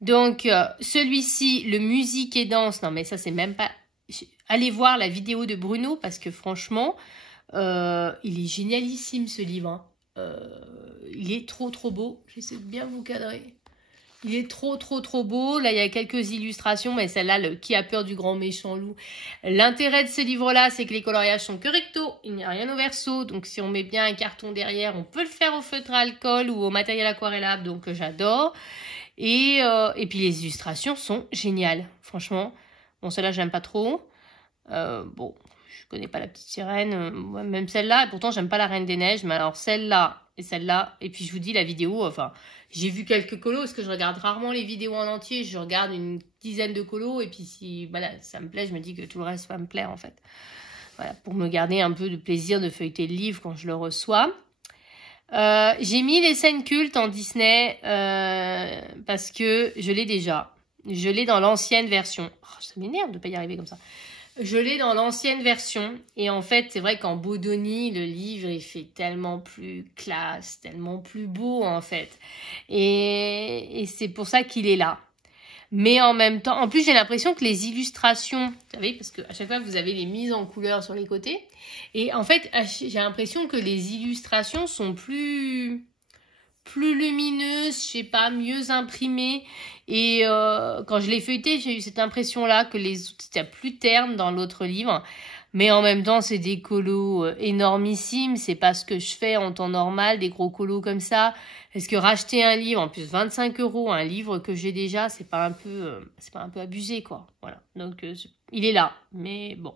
Donc, celui-ci, le musique et danse. Non, mais ça, c'est même pas... Allez voir la vidéo de Bruno. Parce que, franchement, il est génialissime, ce livre. Il est trop, trop beau. J'essaie de bien vous cadrer. Il est trop, trop, trop beau. Là, il y a quelques illustrations, mais celle-là, Qui a peur du grand méchant loup. L'intérêt de ce livre-là, c'est que les coloriages sont que recto. Il n'y a rien au verso. Donc, si on met bien un carton derrière, on peut le faire au feutre à alcool ou au matériel aquarellable. Donc, j'adore. Et puis, les illustrations sont géniales. Franchement. Bon, celle-là, j'aime pas trop. Bon, je connais pas la petite sirène. Même celle-là. Et pourtant, j'aime pas la Reine des Neiges. Mais alors, celle-là et celle-là. Et puis, je vous dis, la vidéo, enfin... J'ai vu quelques colos, parce que je regarde rarement les vidéos en entier. Je regarde une dizaine de colos, et puis si voilà, ça me plaît, je me dis que tout le reste va me plaire, en fait. Voilà, pour me garder un peu de plaisir de feuilleter le livre quand je le reçois. J'ai mis les scènes cultes en Disney, parce que je l'ai déjà. Je l'ai dans l'ancienne version. Oh, ça m'énerve de ne pas y arriver comme ça. Je l'ai dans l'ancienne version. Et en fait, c'est vrai qu'en Bodoni, le livre, il fait tellement plus classe, tellement plus beau, en fait. Et c'est pour ça qu'il est là. Mais en même temps, en plus, j'ai l'impression que les illustrations, vous savez, parce qu'à chaque fois, vous avez les mises en couleur sur les côtés. Et en fait, j'ai l'impression que les illustrations sont plus plus lumineuse, je sais pas, mieux imprimée. Et quand je l'ai feuilleté, j'ai eu cette impression-là que les autres étaient plus ternes dans l'autre livre. Mais en même temps, c'est des colos énormissimes. C'est pas ce que je fais en temps normal, des gros colos comme ça. Est-ce que racheter un livre, en plus 25 €, un livre que j'ai déjà, c'est pas un peu abusé, quoi. Voilà. Donc, il est là. Mais bon.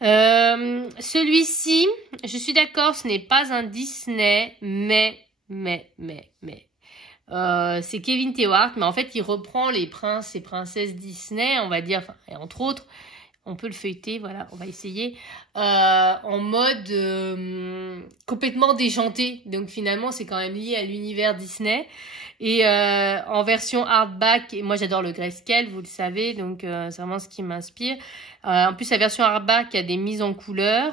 Celui-ci, je suis d'accord, ce n'est pas un Disney, mais c'est Kevin Stewart, mais en fait, il reprend les princes et princesses Disney, on va dire, enfin, et entre autres, on peut le feuilleter, voilà, on va essayer, en mode complètement déjanté. Donc finalement, c'est quand même lié à l'univers Disney. Et en version hardback, et moi j'adore le grayscale, vous le savez, donc c'est vraiment ce qui m'inspire. En plus, la version hardback a des mises en couleur.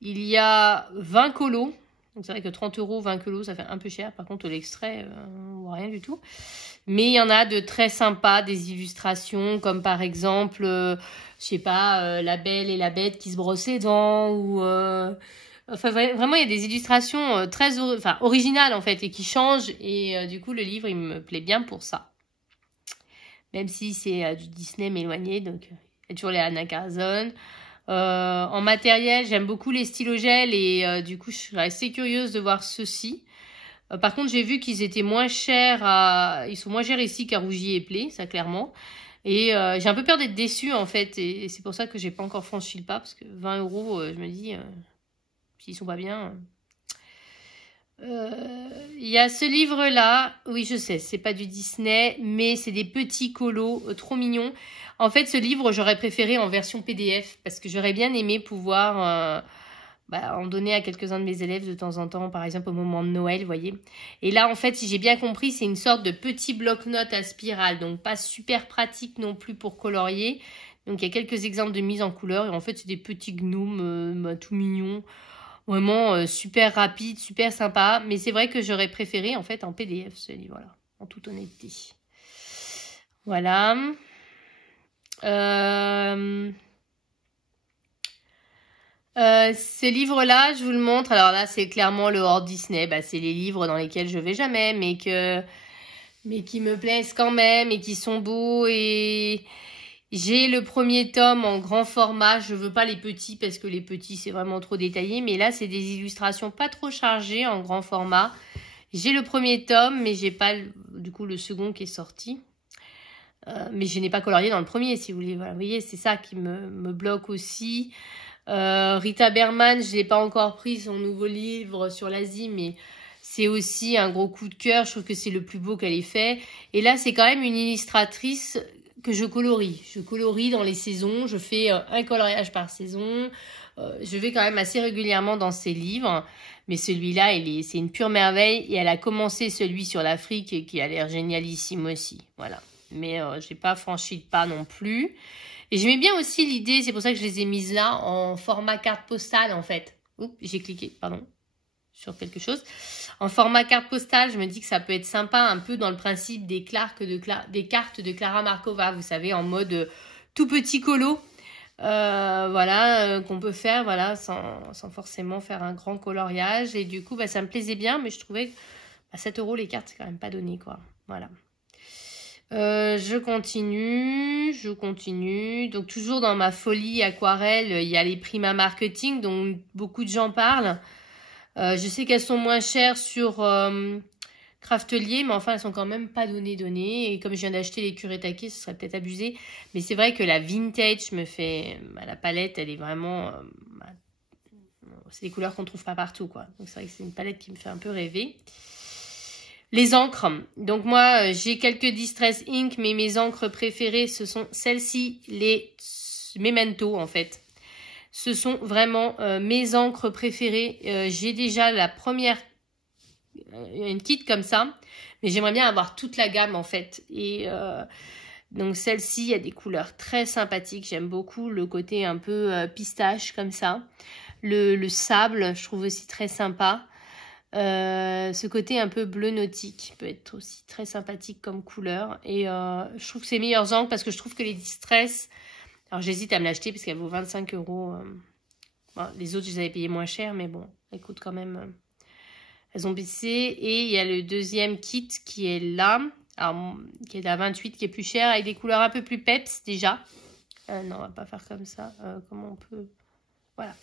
Il y a 20 colos. Donc c'est vrai que 30 €, 20 colos, ça fait un peu cher. Par contre, l'extrait, on voit rien du tout. Mais il y en a de très sympas, des illustrations, comme par exemple, je sais pas, La Belle et la Bête qui se brossent les dents, ou... Enfin, vraiment, il y a des illustrations très originales, en fait, et qui changent. Et du coup, le livre, il me plaît bien pour ça. Même si c'est du Disney, mais éloigné. Donc, il y a toujours les Anna Carson. En matériel, j'aime beaucoup les stylogels. Et du coup, je suis assez curieuse de voir ceux-ci. Par contre, j'ai vu qu'ils étaient moins chers ils sont moins chers ici qu'à Rougy et Play, ça clairement. Et j'ai un peu peur d'être déçue, en fait. Et c'est pour ça que j'ai pas encore franchi le pas. Parce que 20 €, je me dis... S'ils sont pas bien. Il y a ce livre-là. Oui, je sais, c'est pas du Disney, mais c'est des petits colos trop mignons. En fait, ce livre, j'aurais préféré en version PDF parce que j'aurais bien aimé pouvoir en donner à quelques-uns de mes élèves de temps en temps, par exemple au moment de Noël, vous voyez. Et là, en fait, si j'ai bien compris, c'est une sorte de petit bloc-notes à spirale, donc pas super pratique non plus pour colorier. Donc, il y a quelques exemples de mise en couleur et en fait, c'est des petits gnomes tout mignons. Vraiment super rapide, super sympa. Mais c'est vrai que j'aurais préféré en fait en PDF ce livre-là, en toute honnêteté. Voilà. Ces livres-là, je vous le montre. Alors là, c'est clairement le hors Disney. Bah, c'est les livres dans lesquels je vais jamais, mais qui me plaisent quand même et qui sont beaux. Et j'ai le premier tome en grand format. Je veux pas les petits parce que les petits, c'est vraiment trop détaillé. Mais là, c'est des illustrations pas trop chargées en grand format. J'ai le premier tome, mais j'ai pas du coup le second qui est sorti. Mais je n'ai pas colorié dans le premier, si vous voulez. Voilà, vous voyez, c'est ça qui me bloque aussi. Rita Berman, je l'ai pas encore pris, son nouveau livre sur l'Asie, mais c'est aussi un gros coup de cœur. Je trouve que c'est le plus beau qu'elle ait fait. Et là, c'est quand même une illustratrice que je colorie. Je colorie dans les saisons. Je fais un coloriage par saison. Je vais quand même assez régulièrement dans ses livres. Mais celui-là, c'est une pure merveille. Et elle a commencé celui sur l'Afrique et qui a l'air génialissime aussi. Voilà. Mais je n'ai pas franchi le pas non plus. Et j'aimais bien aussi l'idée, c'est pour ça que je les ai mises là, en format carte postale en fait. Oups, j'ai cliqué, pardon, sur quelque chose. En format carte postale, je me dis que ça peut être sympa, un peu dans le principe des cartes de Clara Markova, vous savez, en mode tout petit colo. Voilà, qu'on peut faire voilà, sans forcément faire un grand coloriage. Et du coup, ça me plaisait bien, mais je trouvais que 7 € les cartes, c'est quand même pas donné, quoi. Voilà. Je continue. Donc, toujours dans ma folie aquarelle, il y a les Prima Marketing, dont beaucoup de gens parlent. Je sais qu'elles sont moins chères sur Craftelier, mais enfin, elles sont quand même pas données. Et comme je viens d'acheter les Kuretake, ce serait peut-être abusé. Mais c'est vrai que la vintage me fait... la palette, elle est vraiment... c'est des couleurs qu'on trouve pas partout, quoi. Donc, c'est vrai que c'est une palette qui me fait un peu rêver. Les encres. Donc moi, j'ai quelques Distress Ink, mais mes encres préférées, ce sont celles-ci, les Memento en fait. Ce sont vraiment mes encres préférées. J'ai déjà la première, une kit comme ça, mais j'aimerais bien avoir toute la gamme en fait. Et donc celle-ci, il y a des couleurs très sympathiques. J'aime beaucoup le côté un peu pistache comme ça. Le sable, je trouve aussi très sympa. Ce côté un peu bleu nautique peut être aussi très sympathique comme couleur. Et je trouve que c'est les meilleurs encres parce que je trouve que les Distress... Alors j'hésite à me l'acheter parce qu'elle vaut 25 €. Bon, les autres, je les avais payés moins cher, mais bon, elle coûte quand même Elles ont baissé. Et il y a le deuxième kit qui est là. Alors, qui est à 28, qui est plus cher, avec des couleurs un peu plus peps déjà. Non, on va pas faire comme ça. Comment on peut... Voilà.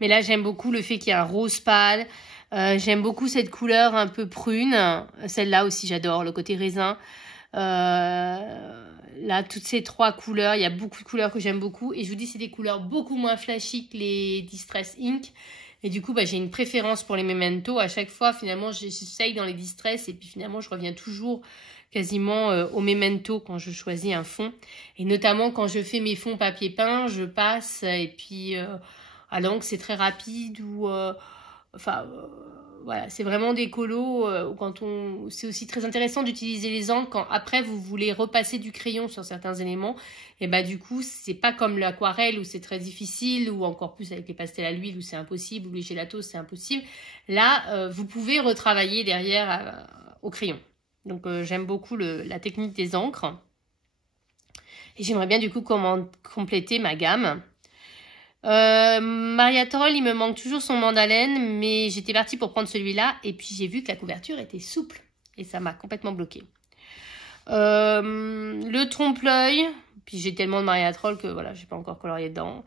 Mais là, j'aime beaucoup le fait qu'il y ait un rose pâle. J'aime beaucoup cette couleur un peu prune. Celle-là aussi, j'adore, le côté raisin. Là, toutes ces trois couleurs, il y a beaucoup de couleurs que j'aime beaucoup. Et je vous dis, c'est des couleurs beaucoup moins flashy que les Distress Ink. Et du coup, j'ai une préférence pour les Memento. À chaque fois, finalement, j'essaye dans les Distress. Et puis finalement, je reviens toujours quasiment au Memento quand je choisis un fond. Et notamment, quand je fais mes fonds papier peint, je passe. Et puis, à l'encre, c'est très rapide. Ou, voilà, c'est vraiment des colos c'est aussi très intéressant d'utiliser les encres quand après vous voulez repasser du crayon sur certains éléments. Et du coup, c'est pas comme l'aquarelle où c'est très difficile, ou encore plus avec les pastels à l'huile où c'est impossible, ou les gélatos c'est impossible. Là, vous pouvez retravailler derrière au crayon. Donc j'aime beaucoup la technique des encres. Et j'aimerais bien du coup compléter ma gamme. Mariatrol, il me manque toujours son mandalène, mais j'étais partie pour prendre celui-là et puis j'ai vu que la couverture était souple et ça m'a complètement bloqué. Le trompe-l'œil, puis j'ai tellement de Mariatrol que voilà, j'ai pas encore colorié dedans.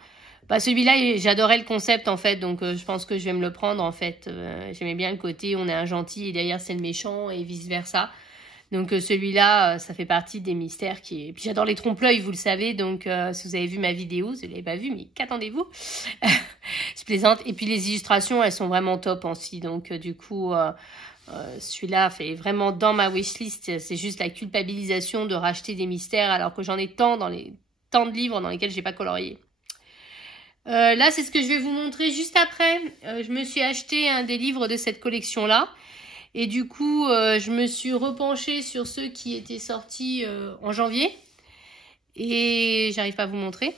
Celui-là, j'adorais le concept en fait, donc je pense que je vais me le prendre en fait. J'aimais bien le côté on est un gentil et derrière c'est le méchant et vice versa. Donc celui-là, ça fait partie des mystères qui... Puis j'adore les trompe-l'œil, vous le savez, donc si vous avez vu ma vidéo, vous ne l'avez pas vu, mais qu'attendez-vous? Je plaisante. Et puis les illustrations, elles sont vraiment top aussi, donc du coup, celui-là fait vraiment dans ma wishlist. C'est juste la culpabilisation de racheter des mystères alors que j'en ai tant de livres dans lesquels j'ai pas colorié. Là, c'est ce que je vais vous montrer juste après. Je me suis acheté un des livres de cette collection-là. Et du coup, je me suis repenchée sur ceux qui étaient sortis en janvier. Et j'arrive pas à vous montrer.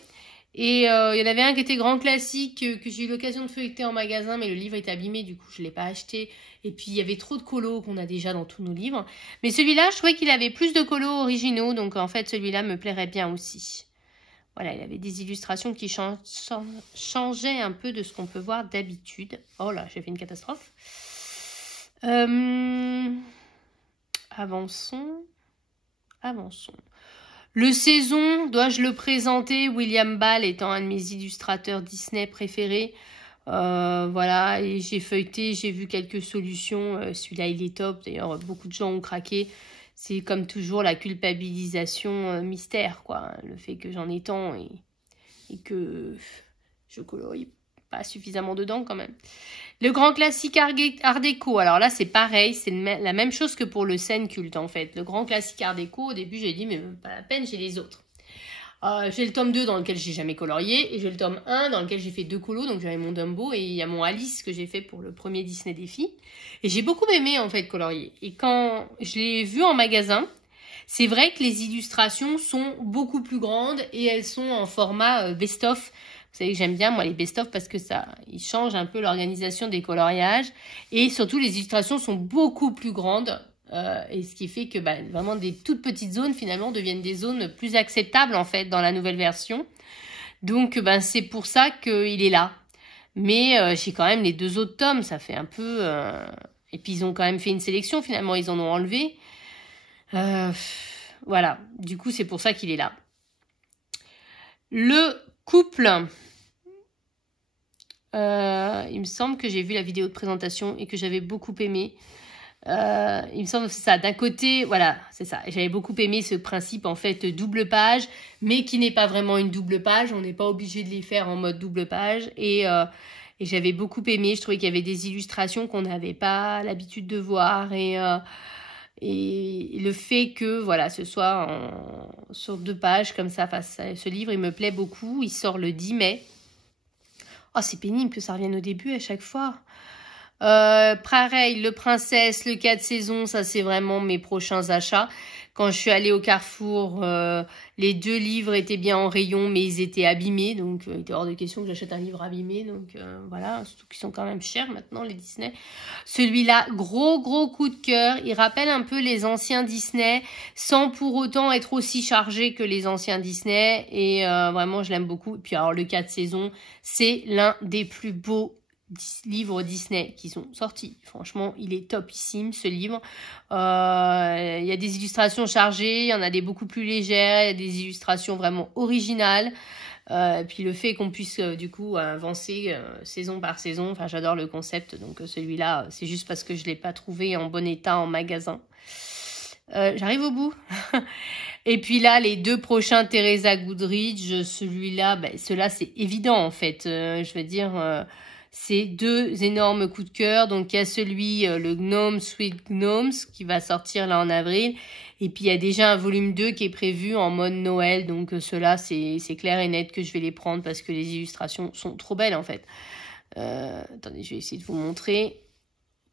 Et il y en avait un qui était grand classique, que j'ai eu l'occasion de feuilleter en magasin, mais le livre est abîmé, du coup je ne l'ai pas acheté. Et puis il y avait trop de colos qu'on a déjà dans tous nos livres. Mais celui-là, je trouvais qu'il avait plus de colos originaux, donc en fait celui-là me plairait bien aussi. Voilà, il avait des illustrations qui changeaient un peu de ce qu'on peut voir d'habitude. Oh là, j'ai fait une catastrophe. Avançons. Le saison, dois-je le présenter? William Ball étant un de mes illustrateurs Disney préférés. Voilà, et j'ai feuilleté, j'ai vu quelques solutions. Celui-là, il est top. D'ailleurs, beaucoup de gens ont craqué. C'est comme toujours la culpabilisation mystère, quoi. Le fait que j'en ai tant et que je colorie pas suffisamment dedans quand même. Le grand classique Art déco. Alors là, c'est pareil. C'est la même chose que pour le scène culte, en fait. Le grand classique Art déco, au début, j'ai dit, mais pas la peine, j'ai les autres. J'ai le tome 2 dans lequel j'ai jamais colorié. Et j'ai le tome 1 dans lequel j'ai fait 2 colos. Donc j'avais mon Dumbo et il y a mon Alice que j'ai fait pour le premier Disney Défi. Et j'ai beaucoup aimé, en fait, colorier. Et quand je l'ai vu en magasin, c'est vrai que les illustrations sont beaucoup plus grandes et elles sont en format best-of. Vous savez que j'aime bien, moi, les best-of parce que ils changent un peu l'organisation des coloriages. Et surtout, les illustrations sont beaucoup plus grandes. Et ce qui fait que vraiment des toutes petites zones, finalement, deviennent des zones plus acceptables, en fait, dans la nouvelle version. Donc, c'est pour ça qu'il est là. Mais j'ai quand même les 2 autres tomes. Ça fait un peu... Et puis, ils ont quand même fait une sélection, finalement. Ils en ont enlevé. Voilà. Du coup, c'est pour ça qu'il est là. Le couple. Il me semble que j'ai vu la vidéo de présentation et que j'avais beaucoup aimé. Il me semble que c'est ça. D'un côté, voilà, c'est ça. J'avais beaucoup aimé ce principe, en fait, double page, mais qui n'est pas vraiment une double page. On n'est pas obligé de les faire en mode double page. Et j'avais beaucoup aimé. Je trouvais qu'il y avait des illustrations qu'on n'avait pas l'habitude de voir. Et le fait que, voilà, ce soit sur 2 pages comme ça, ce livre, il me plaît beaucoup. Il sort le 10 mai. Oh, c'est pénible que ça revienne au début à chaque fois. Pareil, le Princesse, le 4 saisons, ça c'est vraiment mes prochains achats. Quand je suis allée au Carrefour, les 2 livres étaient bien en rayon, mais ils étaient abîmés. Donc, il était hors de question que j'achète un livre abîmé. Donc, voilà, surtout qu'ils sont quand même chers maintenant, les Disney. Celui-là, gros coup de cœur. Il rappelle un peu les anciens Disney, sans pour autant être aussi chargé que les anciens Disney. Et vraiment, je l'aime beaucoup. Et puis, alors, le 4 saisons, c'est l'un des plus beaux livres Disney qui sont sortis. Franchement, il est topissime ce livre. Il y a des illustrations chargées, il y en a des beaucoup plus légères, il y a des illustrations vraiment originales. Puis le fait qu'on puisse du coup avancer saison par saison, enfin j'adore le concept, donc celui-là c'est juste parce que je ne l'ai pas trouvé en bon état en magasin. J'arrive au bout. Et puis là, les 2 prochains Teresa Goodridge, celui-là, ceux-là c'est évident en fait. Je veux dire, c'est 2 énormes coups de cœur. Donc il y a celui, le Gnome Sweet Gnomes, qui va sortir là en avril. Et puis, il y a déjà un volume 2 qui est prévu en mode Noël. Donc, ceux-là, c'est clair et net que je vais les prendre parce que les illustrations sont trop belles, en fait. Attendez, je vais essayer de vous montrer.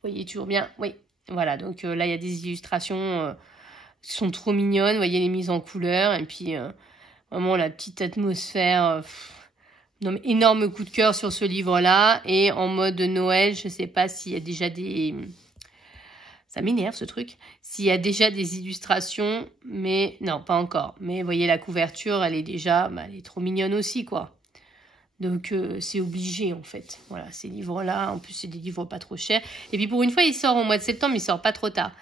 Vous voyez toujours bien? Oui. Voilà, donc là, il y a des illustrations qui sont trop mignonnes. Vous voyez les mises en couleur. Et puis, vraiment, la petite atmosphère. Non, mais énorme coup de cœur sur ce livre-là. Et en mode Noël, je ne sais pas s'il y a déjà des... Ça m'énerve ce truc. S'il y a déjà des illustrations, mais non, pas encore. Mais vous voyez la couverture, elle est déjà, elle est trop mignonne aussi, quoi. Donc c'est obligé en fait. Voilà, ces livres-là, en plus c'est des livres pas trop chers. Et puis pour une fois, il sort au mois de septembre, il sort pas trop tard.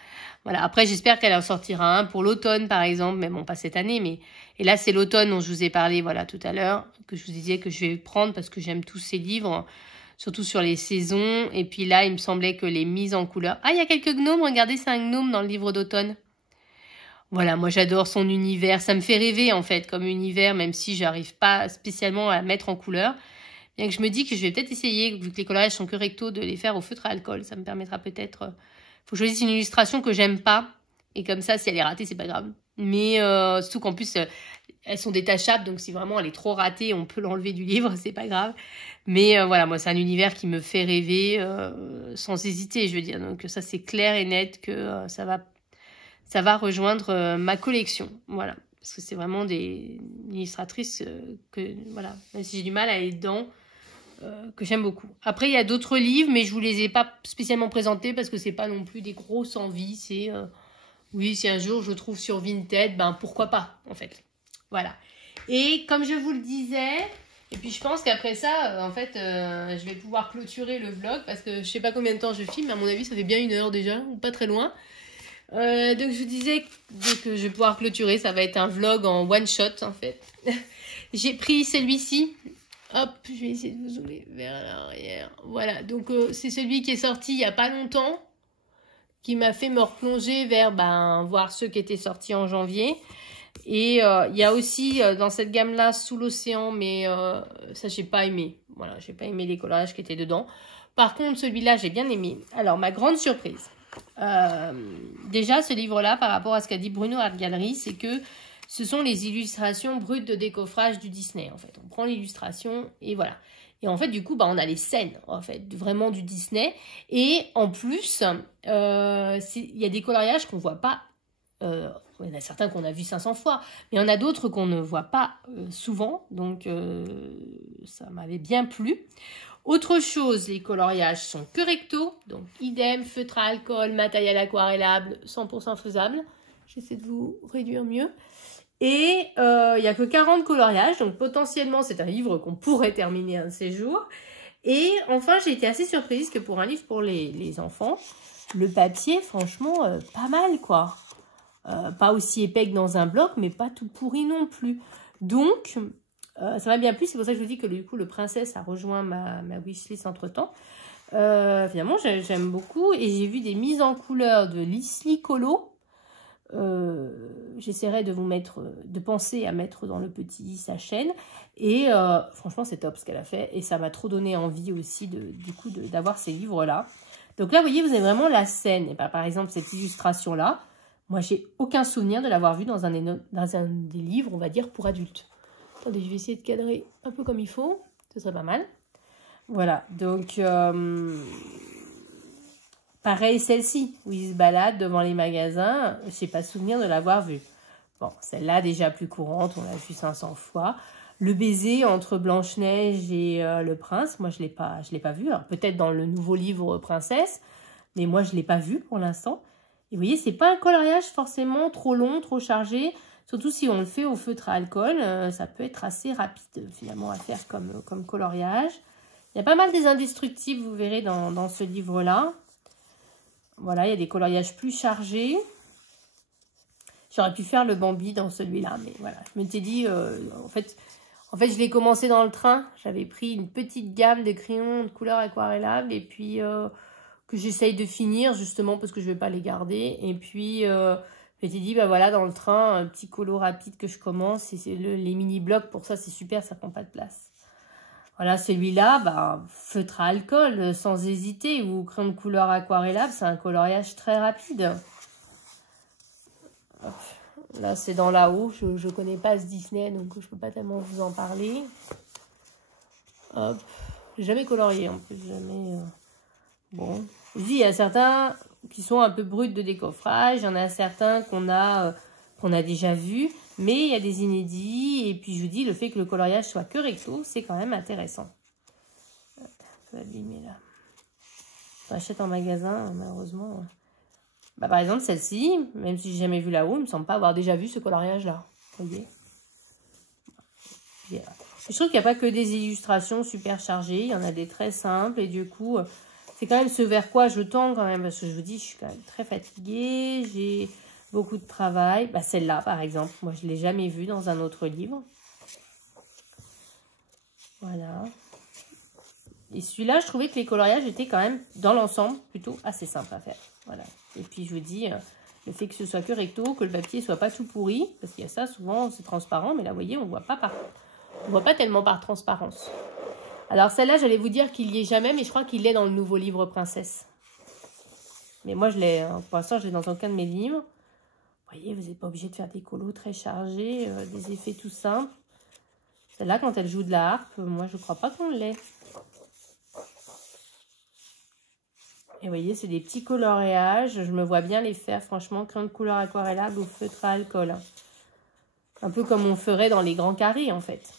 Voilà. Après, j'espère qu'elle en sortira un pour l'automne, par exemple, mais bon, pas cette année, mais et là c'est l'automne dont je vous ai parlé, voilà, tout à l'heure, que je vous disais que je vais prendre parce que j'aime tous ces livres. Surtout sur les saisons. Et puis là, il me semblait que les mises en couleur... Ah, il y a quelques gnomes. Regardez, c'est un gnome dans le livre d'automne. Voilà, moi j'adore son univers. Ça me fait rêver en fait comme univers, même si j'arrive pas spécialement à mettre en couleur. Bien que je me dis que je vais peut-être essayer, vu que les coloriages sont que recto, de les faire au feutre à alcool. Ça me permettra peut-être... Faut que je choisisse une illustration que j'aime pas. Et comme ça, si elle est ratée, c'est pas grave. Mais surtout qu'en plus... elles sont détachables, donc si vraiment elle est trop ratée, on peut l'enlever du livre, c'est pas grave. Mais voilà, moi c'est un univers qui me fait rêver sans hésiter, je veux dire. Donc ça c'est clair et net que ça va rejoindre ma collection. Voilà, parce que c'est vraiment des illustratrices que, voilà, même si j'ai du mal à aller dedans, que j'aime beaucoup. Après il y a d'autres livres, mais je vous les ai pas spécialement présentés parce que c'est pas non plus des grosses envies. C'est oui, si un jour je trouve sur Vinted, ben pourquoi pas en fait. Voilà. Et comme je vous le disais, et puis je pense qu'après ça, en fait, je vais pouvoir clôturer le vlog parce que je sais pas combien de temps je filme, mais à mon avis, ça fait bien 1 heure déjà, ou pas très loin. Donc je vous disais que je vais pouvoir clôturer, ça va être un vlog en one shot en fait. J'ai pris celui-ci. Hop, je vais essayer de vous zoomer vers l'arrière. Voilà, donc c'est celui qui est sorti il n'y a pas longtemps, qui m'a fait me replonger vers voir ceux qui étaient sortis en janvier. Et il y a aussi dans cette gamme-là Sous l'océan, mais ça, j'ai pas aimé. Voilà, j'ai pas aimé les coloriages qui étaient dedans. Par contre, celui-là, j'ai bien aimé. Alors, ma grande surprise. Déjà, ce livre-là, par rapport à ce qu'a dit Bruno Art Gallery, c'est que ce sont les illustrations brutes de décoffrage du Disney, en fait. On prend l'illustration et voilà. Et en fait, du coup, on a les scènes, en fait, vraiment du Disney. Et en plus, il y a des coloriages qu'on voit pas. Il y en a certains qu'on a vus 500 fois, mais il y en a d'autres qu'on ne voit pas souvent. Donc, ça m'avait bien plu. Autre chose, les coloriages sont que recto. Donc, idem, feutre à alcool, matériel aquarellable, 100% faisable. J'essaie de vous réduire mieux. Et il n'y a que 40 coloriages. Donc, potentiellement, c'est un livre qu'on pourrait terminer un de ces jours. Et enfin, j'ai été assez surprise que pour un livre pour les enfants, le papier, franchement, pas mal, quoi. Pas aussi épais que dans un bloc, mais pas tout pourri non plus. Donc, ça m'a bien plu. C'est pour ça que je vous dis que du coup, le Princesse a rejoint ma wishlist entre-temps. Finalement, j'aime beaucoup. Et j'ai vu des mises en couleur de Lisli Colo. J'essaierai de penser à mettre dans le petit sa chaîne. Et franchement, c'est top ce qu'elle a fait. Et ça m'a trop donné envie aussi d'avoir ces livres-là. Donc là, vous voyez, vous avez vraiment la scène. Et par exemple, cette illustration-là. Moi, j'ai aucun souvenir de l'avoir vu dans un des livres, on va dire, pour adultes. Attendez, je vais essayer de cadrer un peu comme il faut. Ce serait pas mal. Voilà, donc... pareil, celle-ci, où il se balade devant les magasins. Je n'ai pas souvenir de l'avoir vue. Bon, celle-là, déjà plus courante, on l'a vue 500 fois. Le baiser entre Blanche-Neige et le prince, moi, je l'ai pas vu. Alors, peut-être dans le nouveau livre Princesse, mais moi, je ne l'ai pas vu pour l'instant. Et vous voyez, c'est pas un coloriage forcément trop long, trop chargé. Surtout si on le fait au feutre à alcool, ça peut être assez rapide finalement à faire comme coloriage. Il y a pas mal des indestructibles, vous verrez, dans ce livre-là. Voilà, il y a des coloriages plus chargés. J'aurais pu faire le Bambi dans celui-là, mais voilà. Je m'étais dit, en fait, je l'ai commencé dans le train. J'avais pris une petite gamme de crayons de couleur aquarellables et puis que j'essaye de finir, justement, parce que je ne vais pas les garder. Et puis, je m'étais dit, bah voilà, dans le train, un petit colo rapide que je commence. Et c'est les mini-blocs, pour ça, c'est super, ça prend pas de place. Voilà, celui-là, bah, feutre à alcool, sans hésiter, ou crayon de couleur aquarellable, c'est un coloriage très rapide. Hop. Là, c'est dans la haut, je ne connais pas ce Disney, donc je ne peux pas tellement vous en parler. Hop, j'ai jamais colorié, en plus, jamais... Bon, je dis, il y a certains qui sont un peu bruts de décoffrage, il y en a certains qu'on a déjà vus, mais il y a des inédits, et puis je vous dis, le fait que le coloriage soit que recto, c'est quand même intéressant. Un peu abîmé là. On achète en magasin, malheureusement. Bah, par exemple, celle-ci, même si j'ai jamais vu là-haut, il me semble pas avoir déjà vu ce coloriage-là. Vous voyez? Je trouve qu'il n'y a pas que des illustrations super chargées, il y en a des très simples, et du coup, c'est quand même ce vers quoi je tends quand même, parce que je vous dis, je suis quand même très fatiguée, j'ai... beaucoup de travail. Bah, celle-là, par exemple, moi, je ne l'ai jamais vue dans un autre livre. Voilà. Et celui-là, je trouvais que les coloriages étaient quand même, dans l'ensemble, plutôt assez simples à faire. Voilà. Et puis, je vous dis, le fait que ce soit que recto, que le papier ne soit pas tout pourri, parce qu'il y a ça, souvent, c'est transparent, mais là, vous voyez, on ne voit pas tellement par transparence. Alors, celle-là, j'allais vous dire qu'il n'y est jamais, mais je crois qu'il est dans le nouveau livre Princesse. Mais moi, je l'ai, pour l'instant, je l'ai dans aucun de mes livres. Vous voyez, vous n'êtes pas obligé de faire des colos très chargés, des effets tout simples. Celle-là, quand elle joue de la harpe, moi, je ne crois pas qu'on l'ait. Et vous voyez, c'est des petits coloriages. Je me vois bien les faire, franchement, crayon de couleur aquarellable ou feutre à alcool. Un peu comme on ferait dans les grands carrés, en fait.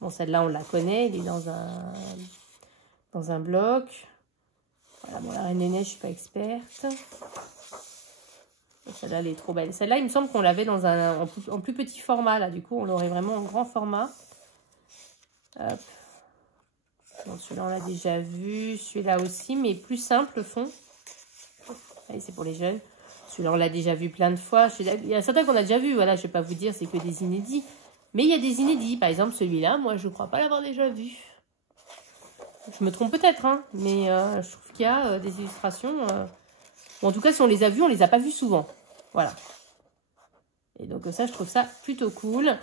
Bon, celle-là, on la connaît. Elle est dans un bloc. Voilà, bon, la Reine des Neiges, je ne suis pas experte. Celle-là, elle est trop belle. Celle-là, il me semble qu'on l'avait dans en plus petit format, là. Du coup, on l'aurait vraiment en grand format. Hop. Bon, celui-là, on l'a déjà vu. Celui-là aussi, mais plus simple, le fond. Allez, c'est pour les jeunes. Celui-là, on l'a déjà vu plein de fois. Il y a certains qu'on a déjà vu. Voilà, je ne vais pas vous dire, c'est que des inédits. Mais il y a des inédits. Par exemple, celui-là, moi, je ne crois pas l'avoir déjà vu. Je me trompe peut-être, hein. Mais je trouve qu'il y a des illustrations... Bon, en tout cas, si on les a vus, on les a pas vus souvent. Voilà. Et donc ça, je trouve ça plutôt cool.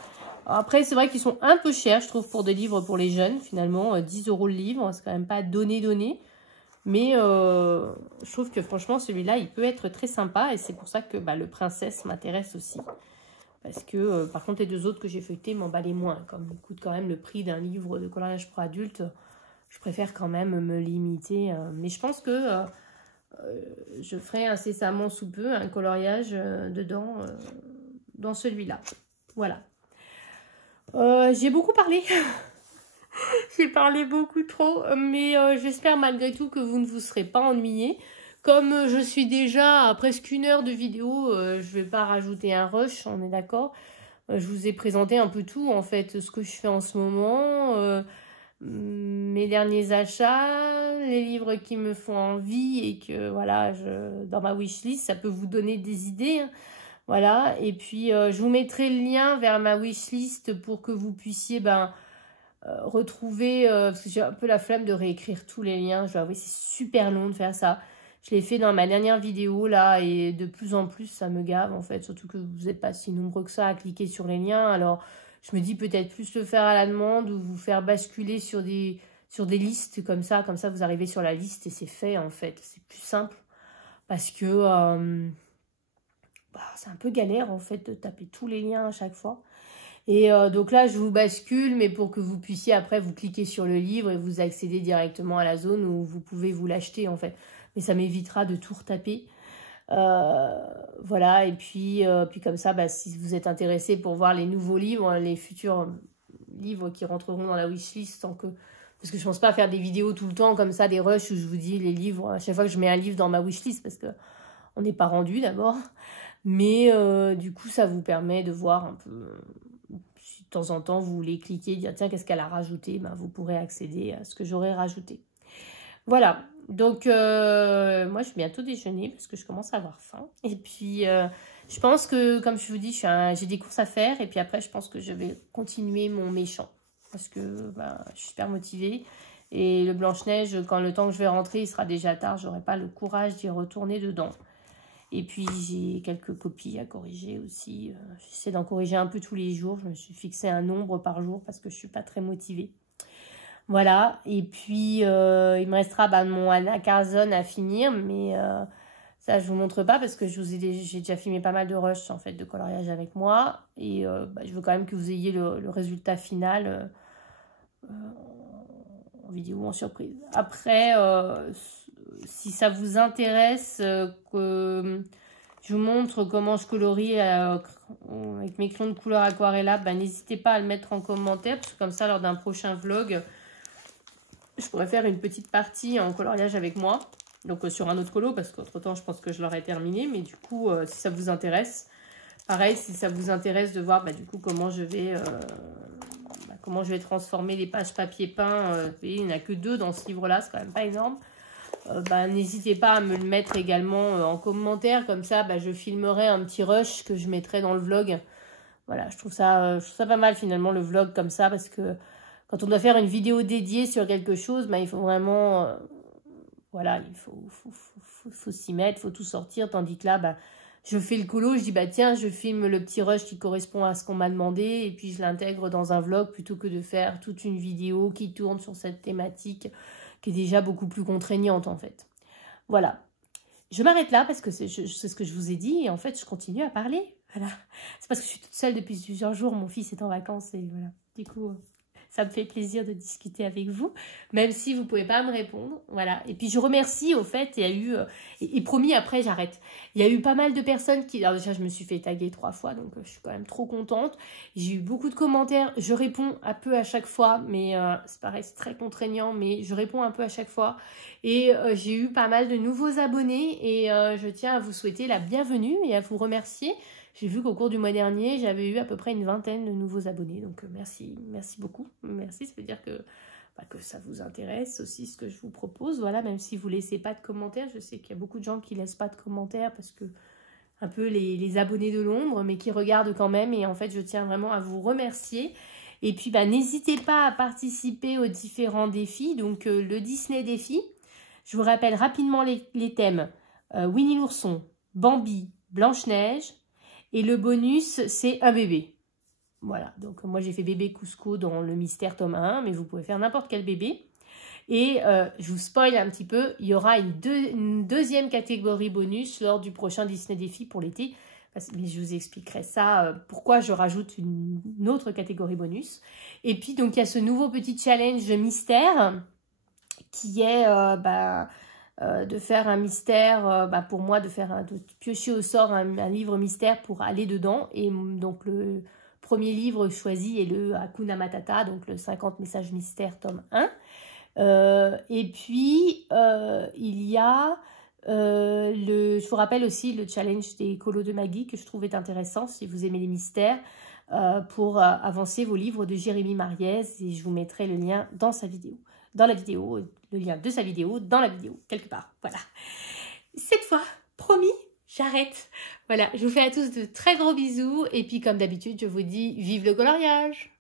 Après, c'est vrai qu'ils sont un peu chers, je trouve, pour des livres pour les jeunes. Finalement, 10 € le livre, c'est quand même pas donné. Mais je trouve que franchement, celui-là, il peut être très sympa. Et c'est pour ça que le Princesse m'intéresse aussi. Parce que, par contre, les deux autres que j'ai feuilletés m'emballaient moins. Comme il coûte quand même le prix d'un livre de coloriage pour adultes, je préfère quand même me limiter. Mais je pense que... je ferai incessamment sous peu un coloriage dedans dans celui-là. Voilà. J'ai beaucoup parlé. J'ai parlé beaucoup trop, mais j'espère malgré tout que vous ne vous serez pas ennuyés. Comme je suis déjà à presque 1 heure de vidéo, je ne vais pas rajouter un rush, on est d'accord. Je vous ai présenté un peu tout, en fait, ce que je fais en ce moment, mes derniers achats, les livres qui me font envie et que, voilà, dans ma wishlist, ça peut vous donner des idées, hein. Voilà, et puis je vous mettrai le lien vers ma wishlist pour que vous puissiez retrouver, parce que j'ai un peu la flemme de réécrire tous les liens, je dois avouer, c'est super long de faire ça. Je l'ai fait dans ma dernière vidéo là et de plus en plus ça me gave en fait, surtout que vous n'êtes pas si nombreux que ça à cliquer sur les liens. Alors je me dis peut-être plus le faire à la demande ou vous faire basculer sur des listes comme ça vous arrivez sur la liste et c'est fait en fait. C'est plus simple parce que c'est un peu galère en fait de taper tous les liens à chaque fois. Et donc là, je vous bascule, mais pour que vous puissiez après vous cliquer sur le livre et vous accéder directement à la zone où vous pouvez vous l'acheter en fait. Mais ça m'évitera de tout retaper. Voilà, et puis comme ça, si vous êtes intéressé pour voir les nouveaux livres, les futurs livres qui rentreront dans la wishlist, parce que je ne pense pas faire des vidéos tout le temps comme ça, des rushs où je vous dis les livres, à chaque fois que je mets un livre dans ma wishlist, parce qu'on n'est pas rendu d'abord. Mais du coup, ça vous permet de voir un peu de temps en temps, vous voulez cliquer, dire tiens, qu'est-ce qu'elle a rajouté, ben, vous pourrez accéder à ce que j'aurais rajouté. Voilà, donc moi, je vais bientôt déjeuner parce que je commence à avoir faim. Et puis, je pense que, comme je vous dis, j'ai des courses à faire. Et puis après, je pense que je vais continuer mon méchant parce que ben, je suis super motivée. Et le Blanche-Neige, quand le temps que je vais rentrer, il sera déjà tard. Je n'aurai pas le courage d'y retourner dedans. Et puis, j'ai quelques copies à corriger aussi. J'essaie d'en corriger un peu tous les jours. Je me suis fixé un nombre par jour parce que je ne suis pas très motivée. Voilà. Et puis, il me restera mon Anna Carzon à finir. Mais ça, je ne vous montre pas parce que j'ai déjà filmé pas mal de rushs en fait, de coloriage avec moi. Et je veux quand même que vous ayez le résultat final en vidéo ou en surprise. Après, si ça vous intéresse que je vous montre comment je colorie avec mes crayons de couleur aquarella, n'hésitez pas à le mettre en commentaire parce que comme ça, lors d'un prochain vlog, je pourrais faire une petite partie en coloriage avec moi. Donc sur un autre colo parce qu'entre temps, je pense que je l'aurais terminé. Mais du coup, si ça vous intéresse, pareil, si ça vous intéresse de voir du coup comment je vais transformer les pages papier peint. Vous voyez, il n'y en a que 2 dans ce livre-là, c'est quand même pas énorme. N'hésitez pas à me le mettre également en commentaire. Comme ça, je filmerai un petit rush que je mettrai dans le vlog. Voilà, je trouve ça pas mal finalement le vlog comme ça parce que quand on doit faire une vidéo dédiée sur quelque chose, il faut vraiment... voilà, il faut s'y mettre, il faut tout sortir. Tandis que là, je fais le colo, je dis tiens, je filme le petit rush qui correspond à ce qu'on m'a demandé et puis je l'intègre dans un vlog plutôt que de faire toute une vidéo qui tourne sur cette thématique qui est déjà beaucoup plus contraignante en fait. Voilà. Je m'arrête là parce que c'est ce que je vous ai dit et en fait je continue à parler. Voilà. C'est parce que je suis toute seule depuis plusieurs jours, mon fils est en vacances et voilà. Du coup... ça me fait plaisir de discuter avec vous, même si vous ne pouvez pas me répondre. Voilà. Et puis, je remercie, au fait, il y a eu... et promis, après, j'arrête. Il y a eu pas mal de personnes qui... Alors déjà, je me suis fait taguer 3 fois, donc je suis quand même trop contente. J'ai eu beaucoup de commentaires. Je réponds un peu à chaque fois, mais c'est pareil, c'est très contraignant, mais je réponds un peu à chaque fois. Et j'ai eu pas mal de nouveaux abonnés et je tiens à vous souhaiter la bienvenue et à vous remercier. J'ai vu qu'au cours du mois dernier, j'avais eu à peu près une vingtaine de nouveaux abonnés. Donc, merci beaucoup. Merci, ça veut dire que ça vous intéresse aussi ce que je vous propose. Voilà, même si vous ne laissez pas de commentaires. Je sais qu'il y a beaucoup de gens qui ne laissent pas de commentaires parce que un peu les abonnés de l'ombre, mais qui regardent quand même. Et en fait, je tiens vraiment à vous remercier. Et puis, n'hésitez pas à participer aux différents défis. Donc, le Disney défi. Je vous rappelle rapidement les thèmes. Winnie l'ourson, Bambi, Blanche-Neige. Et le bonus, c'est un bébé. Voilà, donc moi j'ai fait bébé Cusco dans le mystère tome 1, mais vous pouvez faire n'importe quel bébé. Et je vous spoil un petit peu, il y aura une deuxième catégorie bonus lors du prochain Disney Défi pour l'été. Mais je vous expliquerai ça, pourquoi je rajoute une autre catégorie bonus. Et puis donc il y a ce nouveau petit challenge mystère qui est... de faire un mystère, pour moi, de piocher au sort un livre mystère pour aller dedans. Et donc, le premier livre choisi est le Hakuna Matata, donc le 50 messages mystères, tome 1. Et puis, il y a, je vous rappelle aussi le challenge des colos de Maggie, que je trouvais intéressant, si vous aimez les mystères, pour avancer vos livres de Jérémy Mariez. Et je vous mettrai le lien dans sa vidéo. Le lien de sa vidéo dans la vidéo, quelque part. Voilà. Cette fois, promis, j'arrête. Voilà, je vous fais à tous de très gros bisous. Et puis, comme d'habitude, je vous dis vive le coloriage!